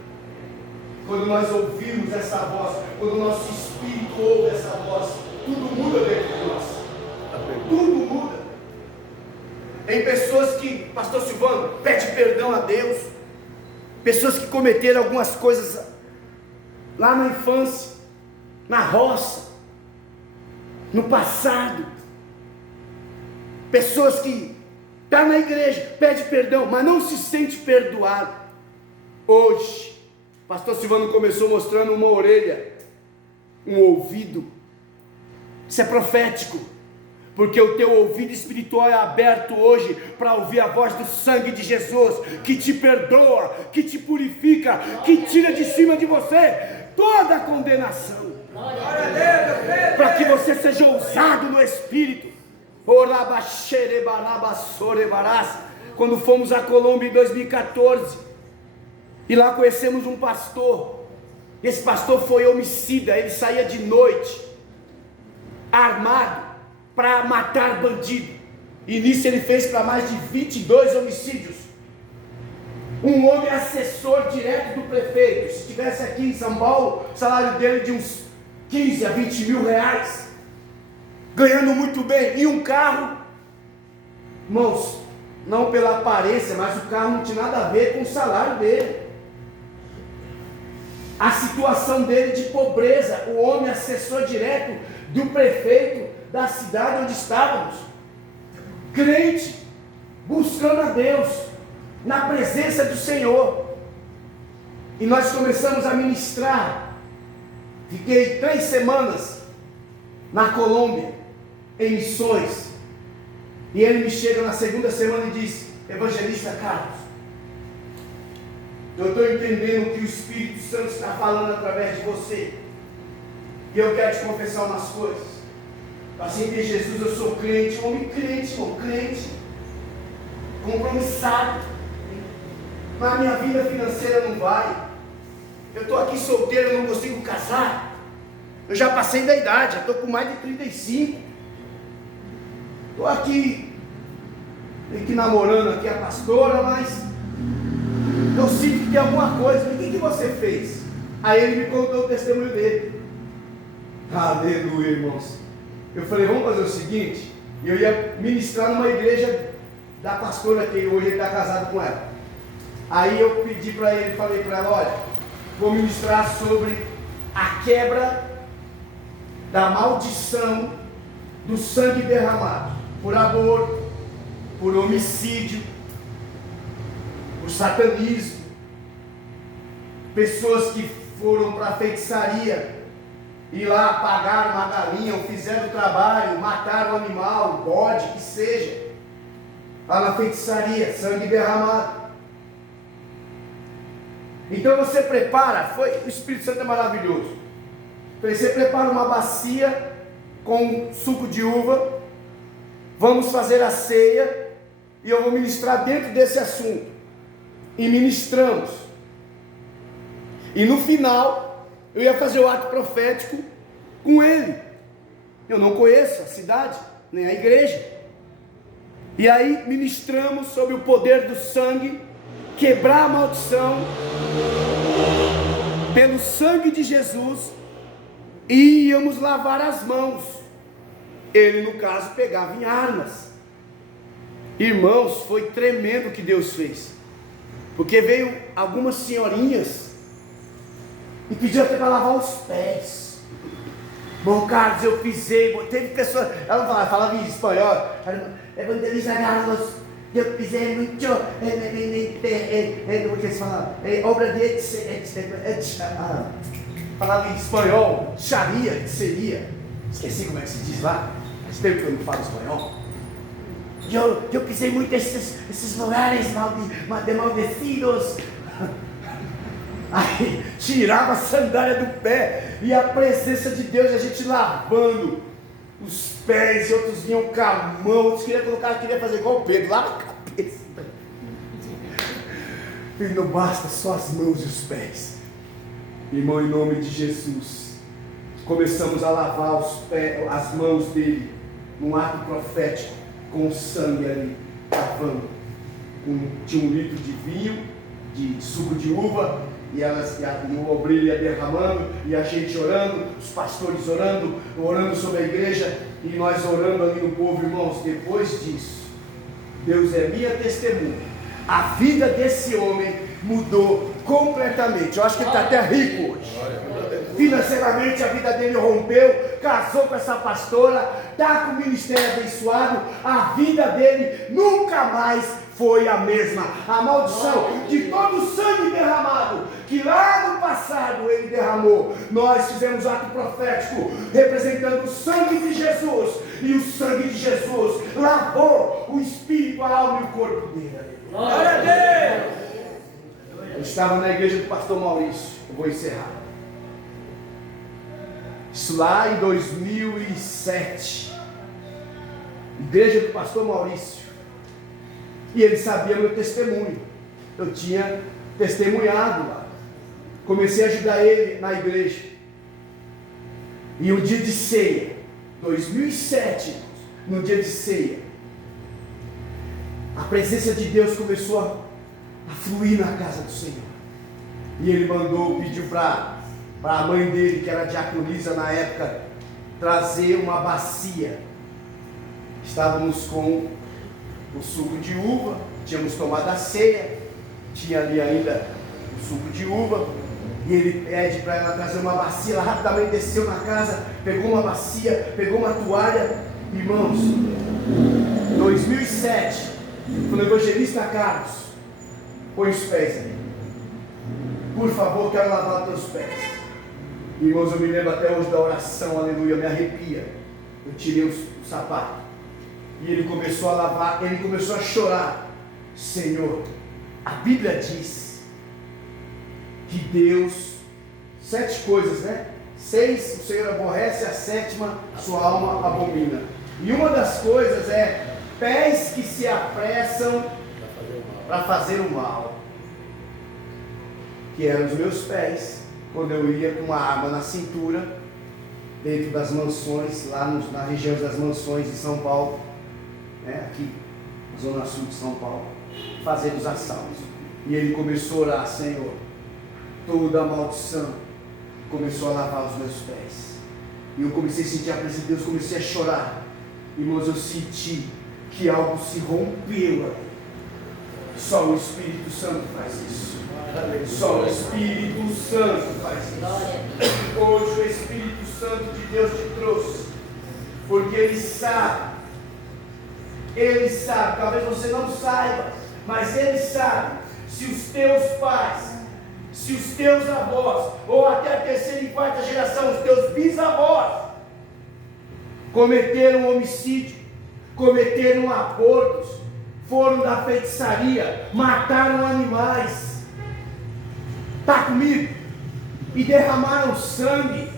Quando nós ouvimos essa voz, quando o nosso espírito ouve essa voz, tudo muda dentro de nós. Tudo muda. Tem pessoas que, pastor Silvano, pede perdão a Deus, pessoas que cometeram algumas coisas lá na infância, na roça, no passado, pessoas que estão na igreja, pede perdão, mas não se sente perdoado. Hoje, pastor Silvano começou mostrando uma orelha, um ouvido. Isso é profético, porque o teu ouvido espiritual é aberto hoje para ouvir a voz do sangue de Jesus, que te perdoa, que te purifica, que tira de cima de você toda a condenação, para que você seja ousado no espírito. Quando fomos a Colômbia em 2014, e lá conhecemos um pastor. Esse pastor foi homicida. Ele saía de noite armado para matar bandido. E nisso ele fez para mais de 22 homicídios. Um homem assessor direto do prefeito. Se estivesse aqui em São Paulo, o salário dele de uns 15 a 20 mil reais. Ganhando muito bem. E um carro, irmãos, não pela aparência, mas o carro não tinha nada a ver com o salário dele. A situação dele de pobreza. O homem assessor direto do prefeito da cidade onde estávamos. Crente, buscando a Deus, na presença do Senhor. E nós começamos a ministrar. Fiquei 3 semanas na Colômbia, em missões. E ele me chega na segunda semana e diz: evangelista Carlos, eu estou entendendo que o Espírito Santo está falando através de você. E eu quero te confessar umas coisas. Assim que Jesus, eu sou crente, um homem crente, irmão, crente, compromissado. Mas a minha vida financeira não vai. Eu estou aqui solteiro, eu não consigo casar. Eu já passei da idade, eu estou com mais de 35. Estou aqui, meio que namorando aqui a pastora, mas eu sinto que tem alguma coisa. O que você fez? Aí ele me contou o testemunho dele. Aleluia, irmãos. Eu falei, vamos fazer o seguinte. Eu ia ministrar numa igreja da pastora que hoje ele está casado com ela. Aí eu pedi para ele, falei para ela, olha, vou ministrar sobre a quebra da maldição do sangue derramado por aborto, por homicídio, por satanismo, pessoas que foram para a feitiçaria e lá pagaram uma galinha, ou fizeram o trabalho, mataram um animal, um bode, que seja, lá na feitiçaria, sangue derramado. Então você prepara, o Espírito Santo é maravilhoso. Você prepara uma bacia com suco de uva, vamos fazer a ceia, e eu vou ministrar dentro desse assunto. E ministramos. E no final, eu ia fazer o ato profético com ele. Eu não conheço a cidade, nem a igreja. E aí ministramos sobre o poder do sangue, quebrar a maldição, pelo sangue de Jesus, e íamos lavar as mãos. Ele, no caso, pegava em armas. Irmãos, foi tremendo o que Deus fez. Porque veio algumas senhorinhas e pediu até para lavar os pés. Bom, Carlos, eu pisei. Teve pessoas, ela falava em espanhol. Evangelista Carlos, eu pisei muito. Como que eles falam? Obra de falava em espanhol, Sharia, que seria. Esqueci como é que se diz lá. Faz tempo que eu não falo espanhol. Eu pisei muito esses lugares maldecidos. Aí tirava a sandália do pé, e a presença de Deus, a gente lavando os pés, e outros vinham com a mão, outros queria fazer igual o Pedro, lá na cabeça. E não basta só as mãos e os pés. Irmão, em nome de Jesus, começamos a lavar as mãos dele, num ato profético, com o sangue ali, lavando. Tinha 1 litro de vinho, de suco de uva, e o obreiro ia derramando, e a gente orando, os pastores orando sobre a igreja, e nós orando ali no povo, irmãos. Depois disso, Deus é minha testemunha, a vida desse homem mudou completamente. Eu acho que ele está até rico hoje. Financeiramente a vida dele rompeu, casou com essa pastora, está com o ministério abençoado, a vida dele nunca mais foi a mesma. A maldição de todo o sangue derramado, que lá no passado ele derramou, nós fizemos ato profético, representando o sangue de Jesus, e o sangue de Jesus lavou o espírito, a alma e o corpo dele. Glória a Deus! Eu estava na igreja do pastor Maurício, eu vou encerrar. Isso lá em 2007, igreja do pastor Maurício, e ele sabia meu testemunho. Eu tinha testemunhado lá, comecei a ajudar ele na igreja. E o dia de ceia, 2007, no dia de ceia, presença de Deus começou a fluir na casa do Senhor. E ele pediu para a mãe dele, que era diaconisa na época, trazer uma bacia. Estávamos com o suco de uva, tínhamos tomado a ceia, tinha ali ainda o suco de uva, e ele pede para ela trazer uma bacia. Ela rapidamente desceu na casa, pegou uma bacia, pegou uma toalha. Irmãos, 2007, quando o evangelista Carlos, põe os pés aí, por favor, quero lavar os teus pés. Irmãos, eu me lembro até hoje da oração, aleluia, me arrepia. Eu tirei o sapato e ele começou a lavar, ele começou a chorar. Senhor, a Bíblia diz que Deus, 7 coisas, né? 6 o Senhor aborrece, a 7ª sua alma abomina. E uma das coisas é pés que se apressam para fazer o mal, que eram os meus pés, quando eu ia com uma arma na cintura, dentro das mansões, lá na região das mansões de São Paulo, né, aqui na zona sul de São Paulo, fazendo os assaltos. E ele começou a orar: Senhor, toda a maldição, começou a lavar os meus pés. E eu comecei a sentir a presença de Deus, comecei a chorar. Irmãos, eu senti que algo se rompeu ali. Só o Espírito Santo faz isso. Só o Espírito Santo faz isso. Hoje o Espírito Santo de Deus te trouxe, porque Ele sabe, talvez você não saiba, mas Ele sabe, se os teus pais, se os teus avós, ou até a 3ª e 4ª geração, os teus bisavós, cometeram homicídio, cometeram abortos, foram da feitiçaria, mataram animais, está comigo? E derramaram sangue,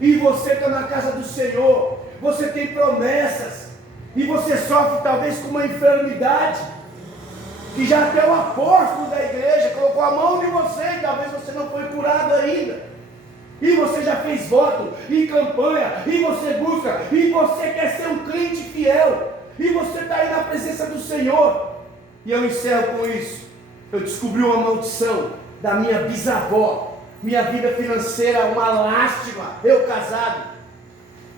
e você está na casa do Senhor, você tem promessas, e você sofre talvez com uma enfermidade, que já até o apóstolo da igreja colocou a mão em você, e talvez você não foi curado ainda, e você já fez voto, e campanha, e você busca, e você quer ser um crente fiel, e você está aí na presença do Senhor. E eu encerro com isso. Eu descobri uma maldição da minha bisavó, minha vida financeira uma lástima, eu casado.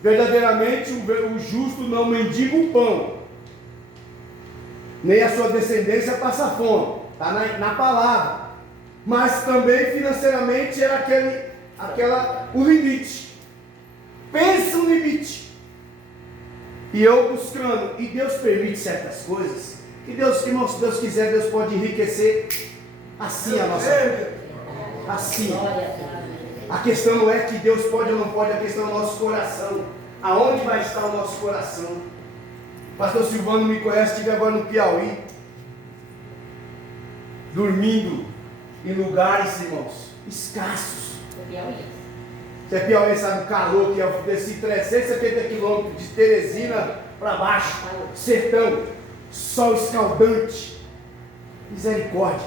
Verdadeiramente o justo não mendiga o pão, nem a sua descendência passa fome, está na palavra. Mas também financeiramente era o limite. Pensa um limite. E eu buscando, e Deus permite certas coisas, que Deus, irmãos, se Deus quiser, Deus pode enriquecer assim a nossa vida. Assim. A questão não é que Deus pode ou não pode, a questão é o nosso coração. Aonde vai estar o nosso coração? O pastor Silvano me conhece, estive agora no Piauí, dormindo em lugares, irmãos, escassos. Você é Piauí, sabe o calor que eu desci 350 quilômetros de Teresina para baixo, sertão, sol escaldante, misericórdia,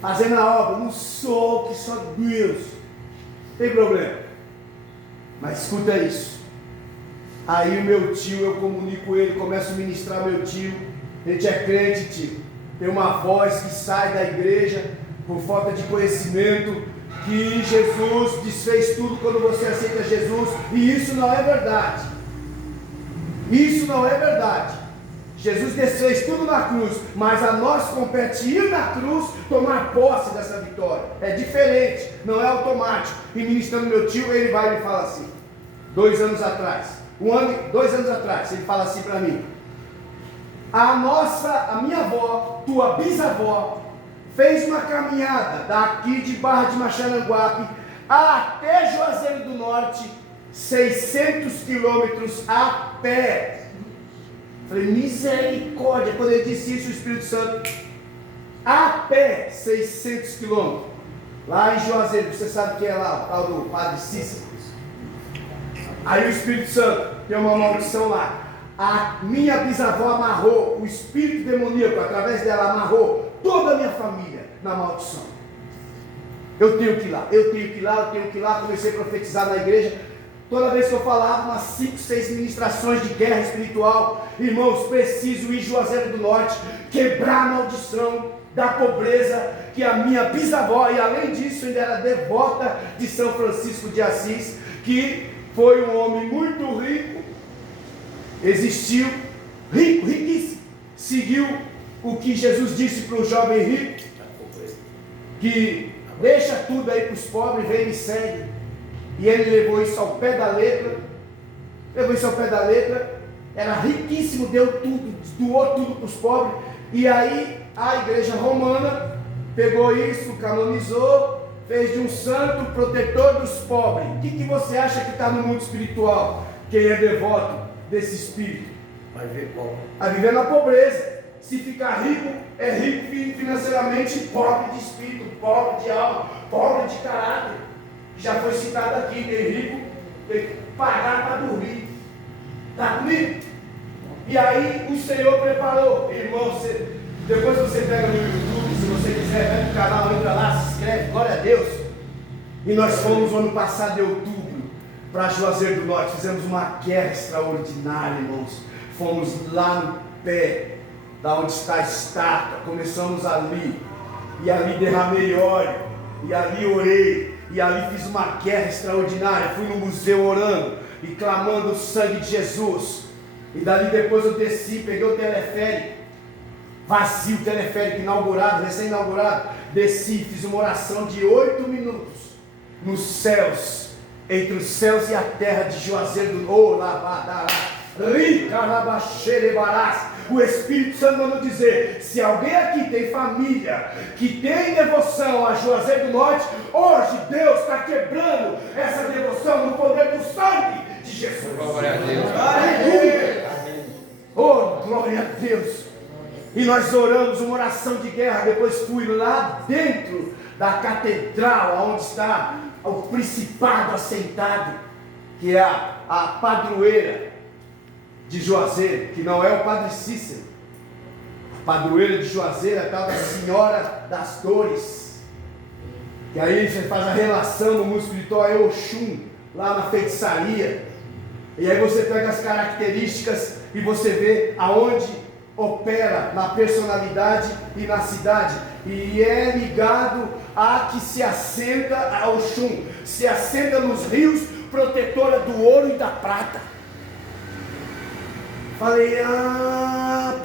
fazendo a obra no sol que só Deus, não tem problema, mas escuta isso. Aí o meu tio, eu comunico ele, começo a ministrar meu tio, a gente é crente, tio, tem uma voz que sai da igreja por falta de conhecimento, que Jesus desfez tudo quando você aceita Jesus, e isso não é verdade. Isso não é verdade. Jesus desfez tudo na cruz, mas a nós compete ir na cruz, tomar posse dessa vitória. É diferente, não é automático. E ministrando meu tio, ele vai e me fala assim, 2 anos atrás, 2 anos atrás, ele fala assim para mim: a minha avó, tua bisavó, fez uma caminhada daqui de Barra de Macharanguape até Juazeiro do Norte, 600 quilômetros a pé. Falei, misericórdia. Quando ele disse isso, o Espírito Santo, a pé, 600 quilômetros, lá em Juazeiro, você sabe que é lá, o tal do Padre Cícero. Aí o Espírito Santo, tem uma maldição lá. A minha bisavó amarrou, o espírito demoníaco, através dela, amarrou toda a minha família na maldição. Eu tenho que ir lá, comecei a profetizar na igreja. Toda vez que eu falava, umas 5, 6 ministrações de guerra espiritual, irmãos, preciso ir Juazeiro do Norte, quebrar a maldição da pobreza, que a minha bisavó, e além disso ainda era devota de São Francisco de Assis, que foi um homem muito rico, existiu, rico, riquíssimo, seguiu o que Jesus disse para o jovem rico, que deixa tudo aí para os pobres, vem e me segue. E ele levou isso ao pé da letra, era riquíssimo, deu tudo, doou tudo para os pobres. E aí a igreja romana pegou isso, canonizou, fez de um santo protetor dos pobres. O que você acha que está no mundo espiritual? Quem é devoto desse espírito? Vai viver na pobreza. Se ficar rico, é rico financeiramente, pobre de espírito, pobre de alma, pobre de caráter. Já foi citado aqui, tem rico, tem que pagar para dormir. Está comigo? E aí o Senhor preparou, irmão, depois você pega no YouTube, se você quiser, vai no canal, entra lá, se inscreve, glória a Deus. E nós fomos no ano passado, em outubro, para Juazeiro do Norte, fizemos uma guerra extraordinária, irmãos. Fomos lá no pé, da onde está a estátua, começamos ali, e ali derramei óleo, e ali orei, e ali fiz uma guerra extraordinária, fui no museu orando, e clamando o sangue de Jesus, e dali depois eu desci, peguei o teleférico, vazio, teleférico inaugurado, recém-inaugurado, desci, fiz uma oração de 8 minutos, nos céus, entre os céus e a terra de Juazeiro do Norte, o Espírito Santo mandou dizer: se alguém aqui tem família que tem devoção a Juazeiro do Norte, hoje Deus está quebrando essa devoção no poder do sangue de Jesus. Glória a Deus. Aleluia. Oh, glória a Deus. E nós oramos uma oração de guerra. Depois fui lá dentro da catedral, onde está o principado assentado, que é a padroeira de Juazeiro, que não é o Padre Cícero. A padroeira de Juazeiro é a tal da Senhora das Dores. E aí você faz a relação no mundo espiritual, é Oxum, lá na feitiçaria. E aí você pega as características e você vê aonde opera na personalidade e na cidade. E é ligado a que se assenta a Oxum, se assenta nos rios, protetora do ouro e da prata. Falei,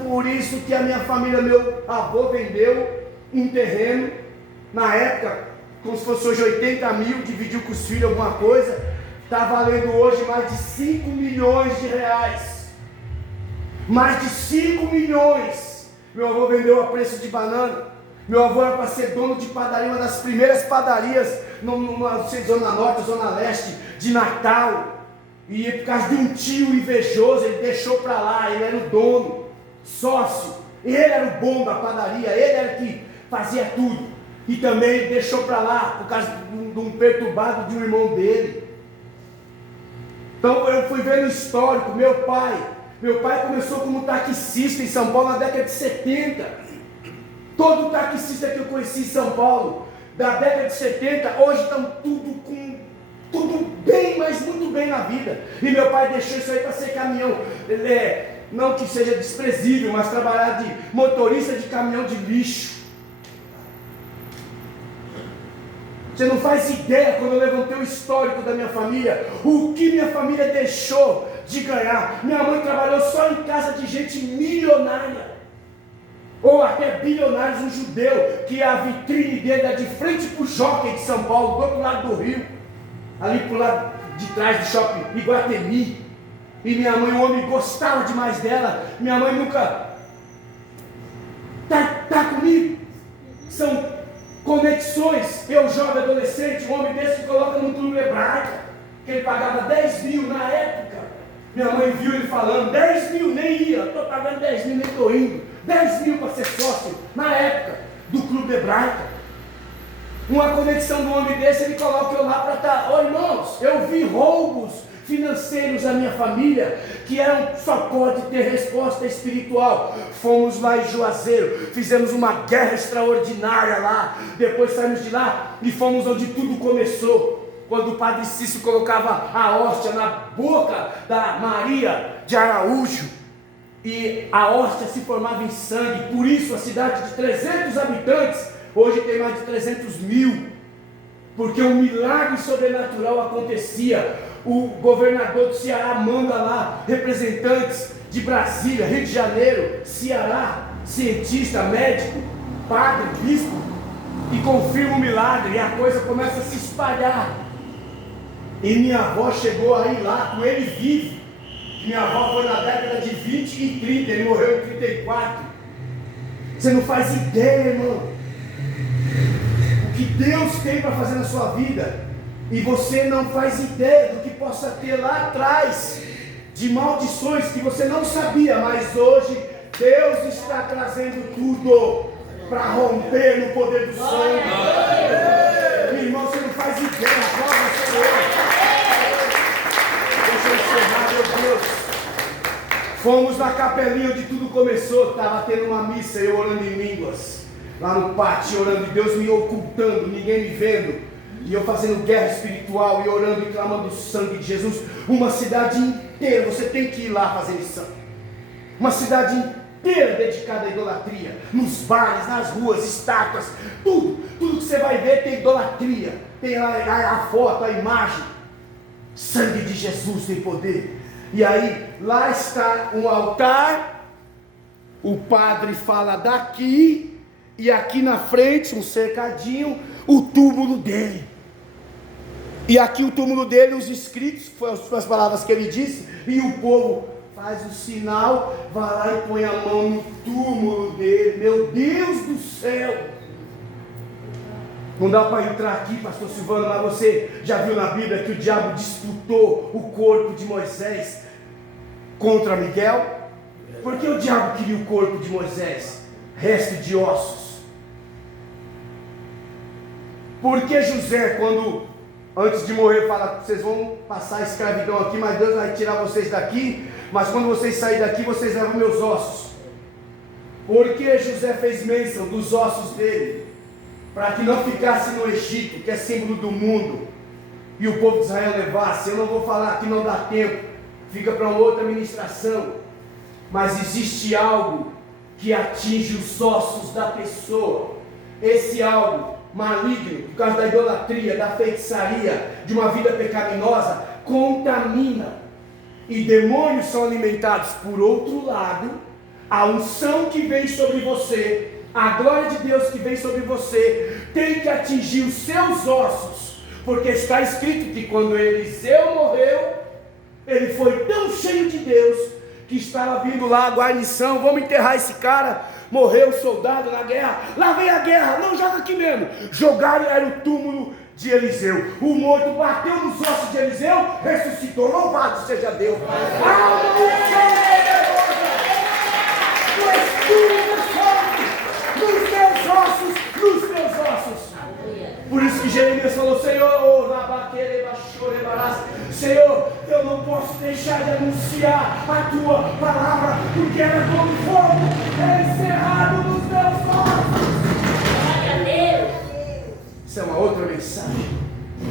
por isso que a minha família, meu avô vendeu um terreno, na época, como se fosse hoje 80 mil, dividiu com os filhos alguma coisa, está valendo hoje mais de 5 milhões de reais. Mais de 5 milhões. Meu avô vendeu a preço de banana. Meu avô era para ser dono de padaria, uma das primeiras padarias, não sei, Zona Norte, Zona Leste, de Natal. E por causa de um tio invejoso, ele deixou para lá, ele era o dono, sócio, ele era o bom da padaria, ele era que fazia tudo. E também deixou para lá, por causa de um perturbado de um irmão dele. Então eu fui vendo o histórico, meu pai começou como taxista em São Paulo na década de 70. Todo taxista que eu conheci em São Paulo, da década de 70, hoje estão tudo bem, mas muito bem na vida. E meu pai deixou isso aí para ser caminhão, não que seja desprezível, mas trabalhar de motorista de caminhão de lixo. Você não faz ideia, quando eu levantei o histórico da minha família, o que minha família deixou de ganhar. Minha mãe trabalhou só em casa de gente milionária, ou até bilionários, um judeu, que a vitrine dele é de frente para o Jockey de São Paulo, do outro lado do rio, ali para o lado de trás do shopping Iguatemi. E minha mãe, um homem, gostava demais dela. Minha mãe nunca tá comigo. São conexões. Eu, jovem adolescente, um homem desse que coloca no clube hebraico, que ele pagava 10 mil na época. Minha mãe viu ele falando, 10 mil, nem ia, estou pagando 10 mil, nem estou indo. 10 mil para ser sócio, na época, do clube hebraico. Uma conexão de um homem desse, ele coloca eu lá para estar. Ô irmãos, eu vi roubos financeiros na minha família, que só pode ter resposta espiritual. Fomos lá em Juazeiro, fizemos uma guerra extraordinária lá, depois saímos de lá e fomos onde tudo começou. quando o Padre Cícero colocava a hóstia na boca da Maria de Araújo, e a hóstia se formava em sangue. Por isso a cidade de 300 habitantes hoje tem mais de 300 mil, porque um milagre sobrenatural acontecia. O governador do Ceará manda lá representantes de Brasília, Rio de Janeiro, Ceará, cientista, médico, padre, bispo, e confirma o milagre, e a coisa começa a se espalhar. E minha avó chegou aí lá com ele vivo. Minha avó foi na década de 20 e 30, ele morreu em 34. Você não faz ideia, irmão, o que Deus tem para fazer na sua vida, e você não faz ideia do que possa ter lá atrás, de maldições que você não sabia, mas hoje Deus está trazendo tudo para romper no poder do sangue. Meu irmão, você não faz ideia, glória ao Senhor. Deixa eu encerrar, meu Deus. Fomos na capelinha onde tudo começou, estava tendo uma missa, eu orando em línguas, lá no pátio, orando, e Deus me ocultando, ninguém me vendo, e eu fazendo guerra espiritual, e orando e clamando o sangue de Jesus. Uma cidade inteira, você tem que ir lá fazer missão. Uma cidade inteira dedicada à idolatria, nos bares, nas ruas, estátuas, tudo que você vai ver tem idolatria, tem a foto, a imagem. Sangue de Jesus tem poder. E aí, lá está um altar, o padre fala daqui, e aqui na frente, um cercadinho, o túmulo dele. E aqui o túmulo dele, os escritos, foram as palavras que ele disse, e o povo faz o sinal, vai lá e põe a mão no túmulo dele. Meu Deus do céu! Não dá para entrar aqui, pastor Silvano, mas você já viu na Bíblia que o diabo disputou o corpo de Moisés contra Miguel? Por que o diabo queria o corpo de Moisés? Resto de ossos. Por que José, quando antes de morrer, fala: vocês vão passar a escravidão aqui, mas Deus vai tirar vocês daqui, mas quando vocês saírem daqui, vocês levam meus ossos? Por que José fez menção dos ossos dele? Para que não ficasse no Egito, que é símbolo do mundo, e o povo de Israel levasse. Eu não vou falar, que não dá tempo, fica para outra ministração. Mas existe algo que atinge os ossos da pessoa. Esse algo maligno, por causa da idolatria, da feitiçaria, de uma vida pecaminosa, contamina. E demônios são alimentados. Por outro lado, a unção que vem sobre você, a glória de Deus que vem sobre você, tem que atingir os seus ossos, porque está escrito que quando Eliseu morreu, ele foi tão cheio de Deus, que estava vindo lá a guarnição: vamos enterrar esse cara, morreu o soldado na guerra, lá vem a guerra, não joga aqui mesmo. Jogaram, era o túmulo de Eliseu, o morto bateu nos ossos de Eliseu, ressuscitou, louvado seja Deus. Nos teus ossos. Por isso que Jeremias falou: Senhor, Senhor, eu não posso deixar de anunciar a tua palavra, porque ela é como fogo, é encerrado nos meus ossos. Glória a Deus. Isso é uma outra mensagem,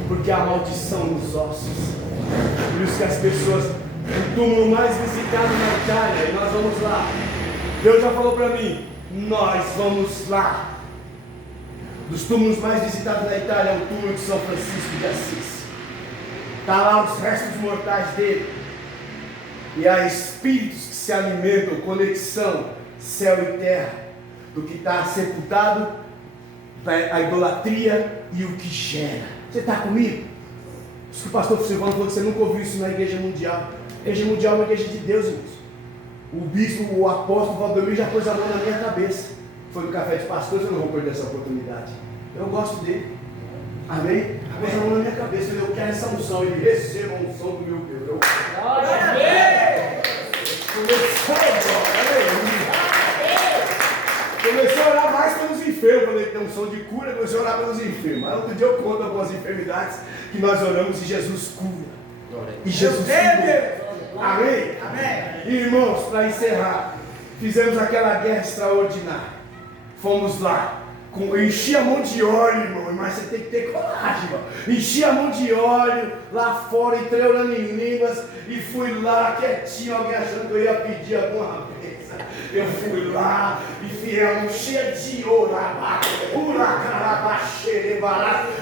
porque há maldição nos ossos. Por isso que as pessoas, o túmulo mais visitado na Itália, e nós vamos lá. Deus já falou para mim: nós vamos lá. Dos túmulos mais visitados na Itália é o túmulo de São Francisco de Assis. Está lá os restos mortais dele. E há espíritos que se alimentam, conexão, céu e terra, do que está sepultado, a idolatria e o que gera. Você está comigo? Isso que o pastor Silvano falou que você nunca ouviu isso na Igreja Mundial. A Igreja Mundial é uma igreja de Deus, irmãos. O bispo, o apóstolo Valdomiro já pôs a mão na minha cabeça. Foi no café de pastores, eu não vou perder essa oportunidade. Eu gosto dele. Amém? Pôs a mão na minha cabeça. Eu quero essa unção. Ele receba a unção do meu Deus. Glória a Deus! Comecei a orar mais pelos enfermos. Quando ele tem unção de cura, comecei a orar pelos enfermos. Mas outro dia eu conto algumas enfermidades que nós oramos e Jesus cura. E Jesus cura. Amém? Amém? E, irmãos, para encerrar, fizemos aquela guerra extraordinária. Fomos lá. Eu enchi a mão de óleo, irmão. mas você tem que ter coragem, irmão. Enchi a mão de óleo lá fora, entrei orando em línguas e fui lá quietinho, alguém achando que eu ia pedir alguma coisa. Eu fui lá e fiz a mão cheia de ouro,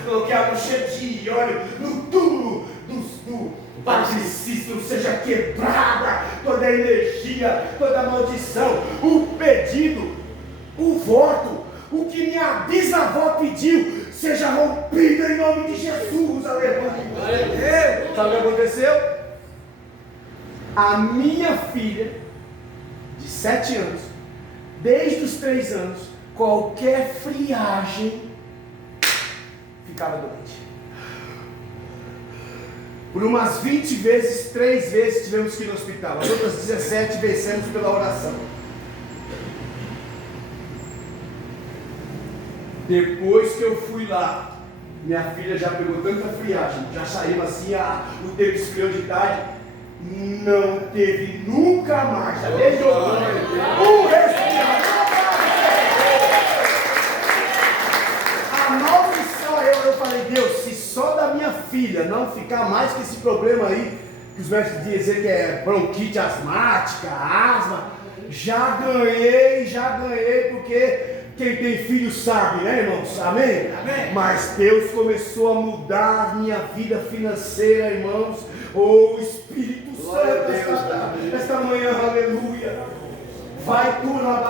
coloquei a mão cheia de óleo no túmulo do Pai Cícero, seja quebrada toda a energia, toda a maldição, o pedido, o voto, o que minha bisavó pediu, seja rompido em nome de Jesus, aleluia. Sabe o que aconteceu? A minha filha, de 7 anos, desde os 3 anos, qualquer friagem, ficava doente. Por umas 20 vezes, 3 vezes tivemos que ir no hospital. As outras 17 vencemos pela oração. Depois que eu fui lá, minha filha já pegou tanta friagem, já saímos assim, o tempo esfriou de tarde, não teve nunca mais, já desde o resfriado. A maldição, eu falei, Deus, se só da minha filha não ficar mais que esse problema aí, que os médicos dizem que é bronquite asmática, asma, já ganhei, porque quem tem filho sabe, né, irmãos? Amém? Amém? Mas Deus começou a mudar a minha vida financeira, irmãos. Oh, Espírito Santo, esta manhã, aleluia. Vai tu na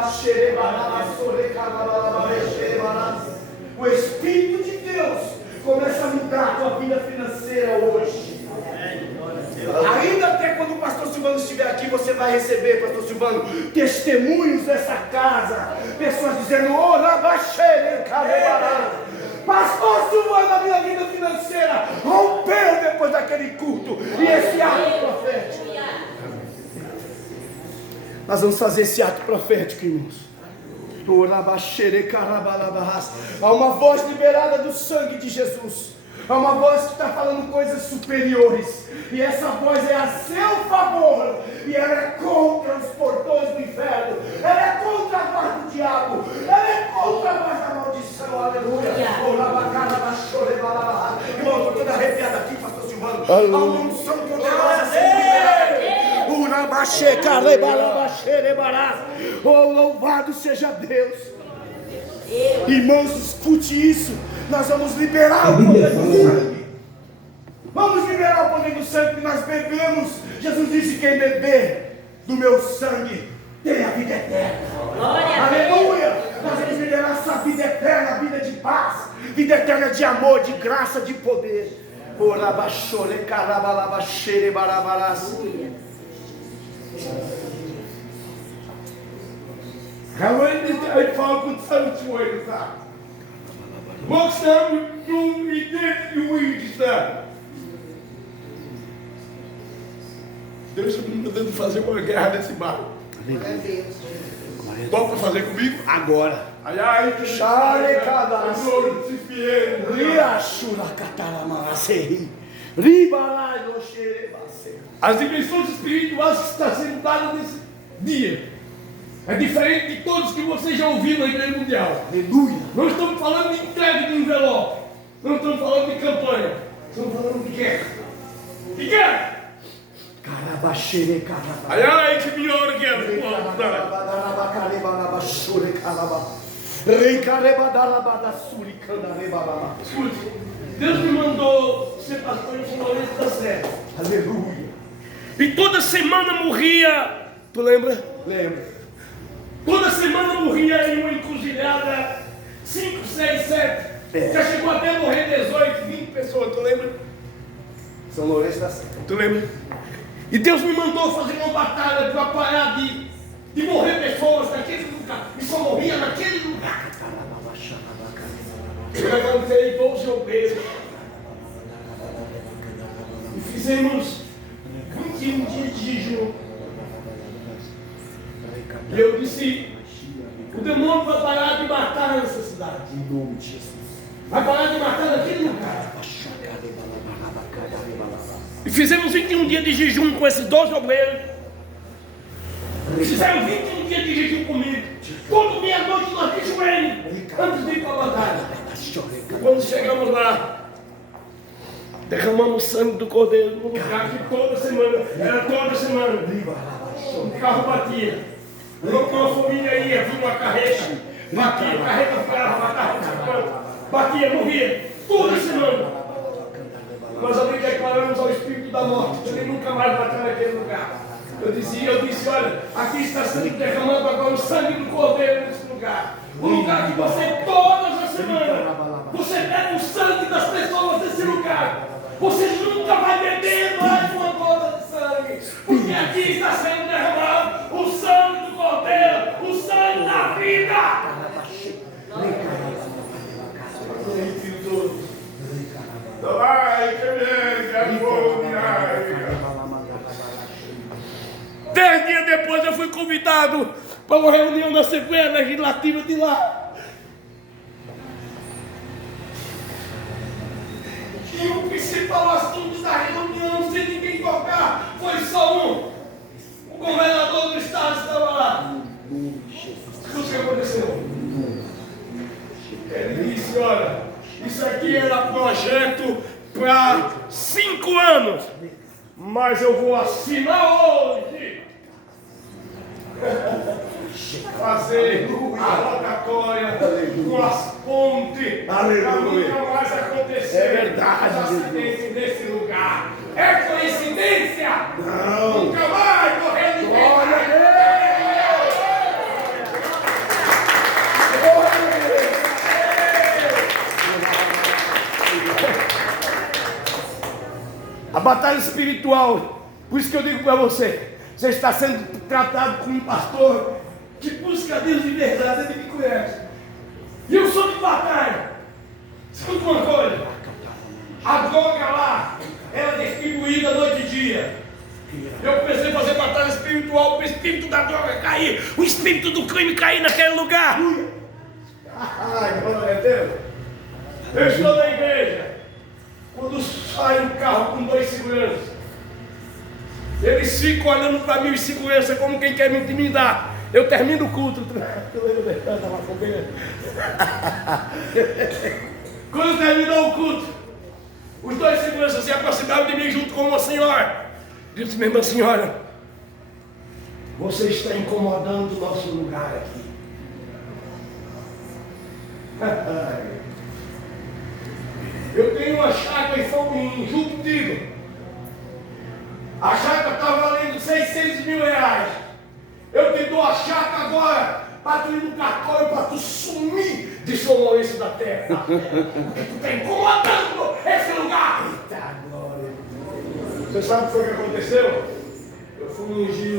o Espírito de Deus começa a mudar a tua vida financeira hoje. Ainda até quando o pastor Silvano estiver aqui, você vai receber, pastor Silvano, testemunhos dessa casa, pessoas dizendo, oh, pastor Silvano, a minha vida financeira rompeu depois daquele culto, e esse ato profético. Nós vamos fazer esse ato profético, irmãos. Há uma voz liberada do sangue de Jesus. Há uma voz que está falando coisas superiores. E essa voz é a seu favor. E ela é contra os portões do inferno. Ela é contra a voz do diabo. Ela é contra a voz da maldição. Aleluia. Irmão, estou toda arrepiada aqui, pastor Silvano. Há uma unção poderosa sendo liberada. Oh, louvado seja Deus. Irmãos, escute isso. Nós vamos liberar o poder do sangue. Vamos liberar o poder do sangue que nós bebemos. Jesus disse: quem beber do meu sangue tem a vida eterna. Aleluia. Nós vamos liberar essa vida eterna, vida de paz, vida eterna de amor, de graça, de poder. Realmente fala com tantos joelhos, tá? Mostramos no dentro do índice. Deus está me mandando fazer uma guerra nesse barco. Topa fazer comigo? Agora. Ai, ai, que Chale cada glória se fiel. As dimensões espirituais que estão sendo dadas nesse dia é diferente de todos que vocês já ouviram na Igreja Mundial. Aleluia. Não estamos falando de entrega de envelope. Não estamos falando de campanha. Estamos falando de guerra. De guerra. Ai, ai, que melhor guerra. Escute, Deus me mandou ser pastor em São Lourenço da Serra. Aleluia. E toda semana morria. Tu lembra? Lembro. Toda semana morria em uma encruzilhada 5, 6, 7. Já chegou até a morrer 18, 20 pessoas, tu lembra? São Lourenço da Serra. Tu lembra? E Deus me mandou fazer uma batalha para parar de morrer pessoas naquele lugar. E só morria naquele lugar. Eu levantei 12 obreiros. E fizemos 21 dias de jejum. E eu disse: o demônio vai parar de matar nessa cidade. Em nome de Jesus. Vai parar de matar naquele lugar. E fizemos 21 dias de jejum com esses 12 obreiros. Fizeram 21 dias de jejum comigo. Todo meia-noite nós de joelho, antes de ir para a batalha. Quando chegamos lá, derramamos sangue do cordeiro no lugar que toda semana, era toda semana. O carro batia. Uma família ia, vinha uma carreta, batia, carreta ficava, batia, morria, toda semana. Nós ali declaramos ao espírito da morte que ele nunca mais vai estar naquele lugar. Eu disse, olha, aqui está sendo derramando agora o sangue do cordeiro nesse lugar. O lugar que você, todas as semanas, você pega o sangue das pessoas desse lugar. Você nunca vai beber mais uma gota de sangue. Porque aqui está sendo derramado o sangue do cordeiro, o sangue da vida. Ai, que 10 dias depois eu fui convidado para uma reunião da Assembleia Legislativa de lá. E o principal assunto da reunião, sem ninguém tocar, foi só um. O governador do estado estava lá. O que aconteceu? Ele disse, olha, isso aqui era projeto para 5 anos. Mas eu vou assinar hoje. Fazer a rotatória com as pontes para nunca mais acontecer. É verdade, acidentes nesse lugar. É coincidência? Não. Nunca mais correndo de Glória a Deus. A batalha espiritual, por isso que eu digo para você, você está sendo tratado como um pastor que busca Deus de verdade, ele me conhece. E eu sou de batalha. Escuta uma coisa, a droga lá era distribuída noite e dia. Eu comecei a fazer batalha espiritual para o espírito da droga cair, o espírito do crime cair naquele lugar. Ai, glória a Deus. Eu estou na igreja. Quando sai um carro com 2 seguranças, eles ficam olhando para mim, os segurança, como quem quer me intimidar. Eu termino o culto. Quando terminou o culto, os 2 seguranças se aproximaram de mim junto com uma senhora. Disse, minha irmã senhora, você está incomodando o nosso lugar aqui. Eu tenho uma chácara em Jupitiba. A chácara está valendo 600 mil reais. Eu te dou a chácara agora para tu ir no cartório, para tu sumir de São Lourenço da terra. Porque tu está incomodando esse lugar. Eita glória. Você sabe o que foi que aconteceu? Eu fui ungir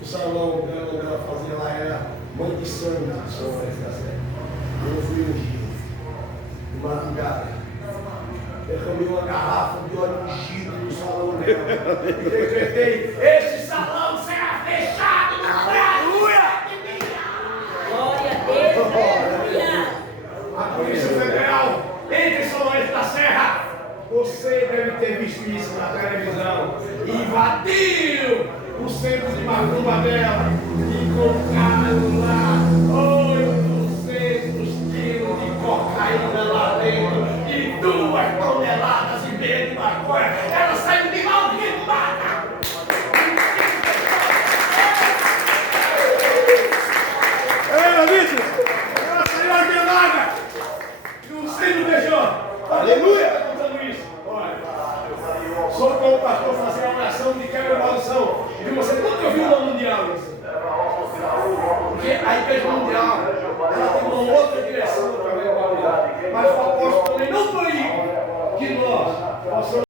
o salão dela, onde ela fazia lá, era mãe de sangue de São Lourenço da terra. Eu fui ungir. Madrugada, eu comi uma garrafa de óleo ungido no salão dela e decretei: este salão será fechado no Brasil. Glória a Deus. A Polícia Federal, entre São Lourenço da Serra, você deve ter visto isso na televisão. Invadiu o centro de macumba dela e colocaram lá 800 quilos de cocaína lá dentro e 2 toneladas e meia de maconha. Ela saiu de Maldivada. Ela disse, ela saiu armelada. E o Senhor deixou. Aleluia! Está contando isso. Olha, sou como pastor fazer uma oração de quebra de maldição. E você nunca viu no mundial isso. Porque a igreja mundial ela tem uma outra direção para ver o mundial. Mas o apóstolo também não proíbe que nós possamos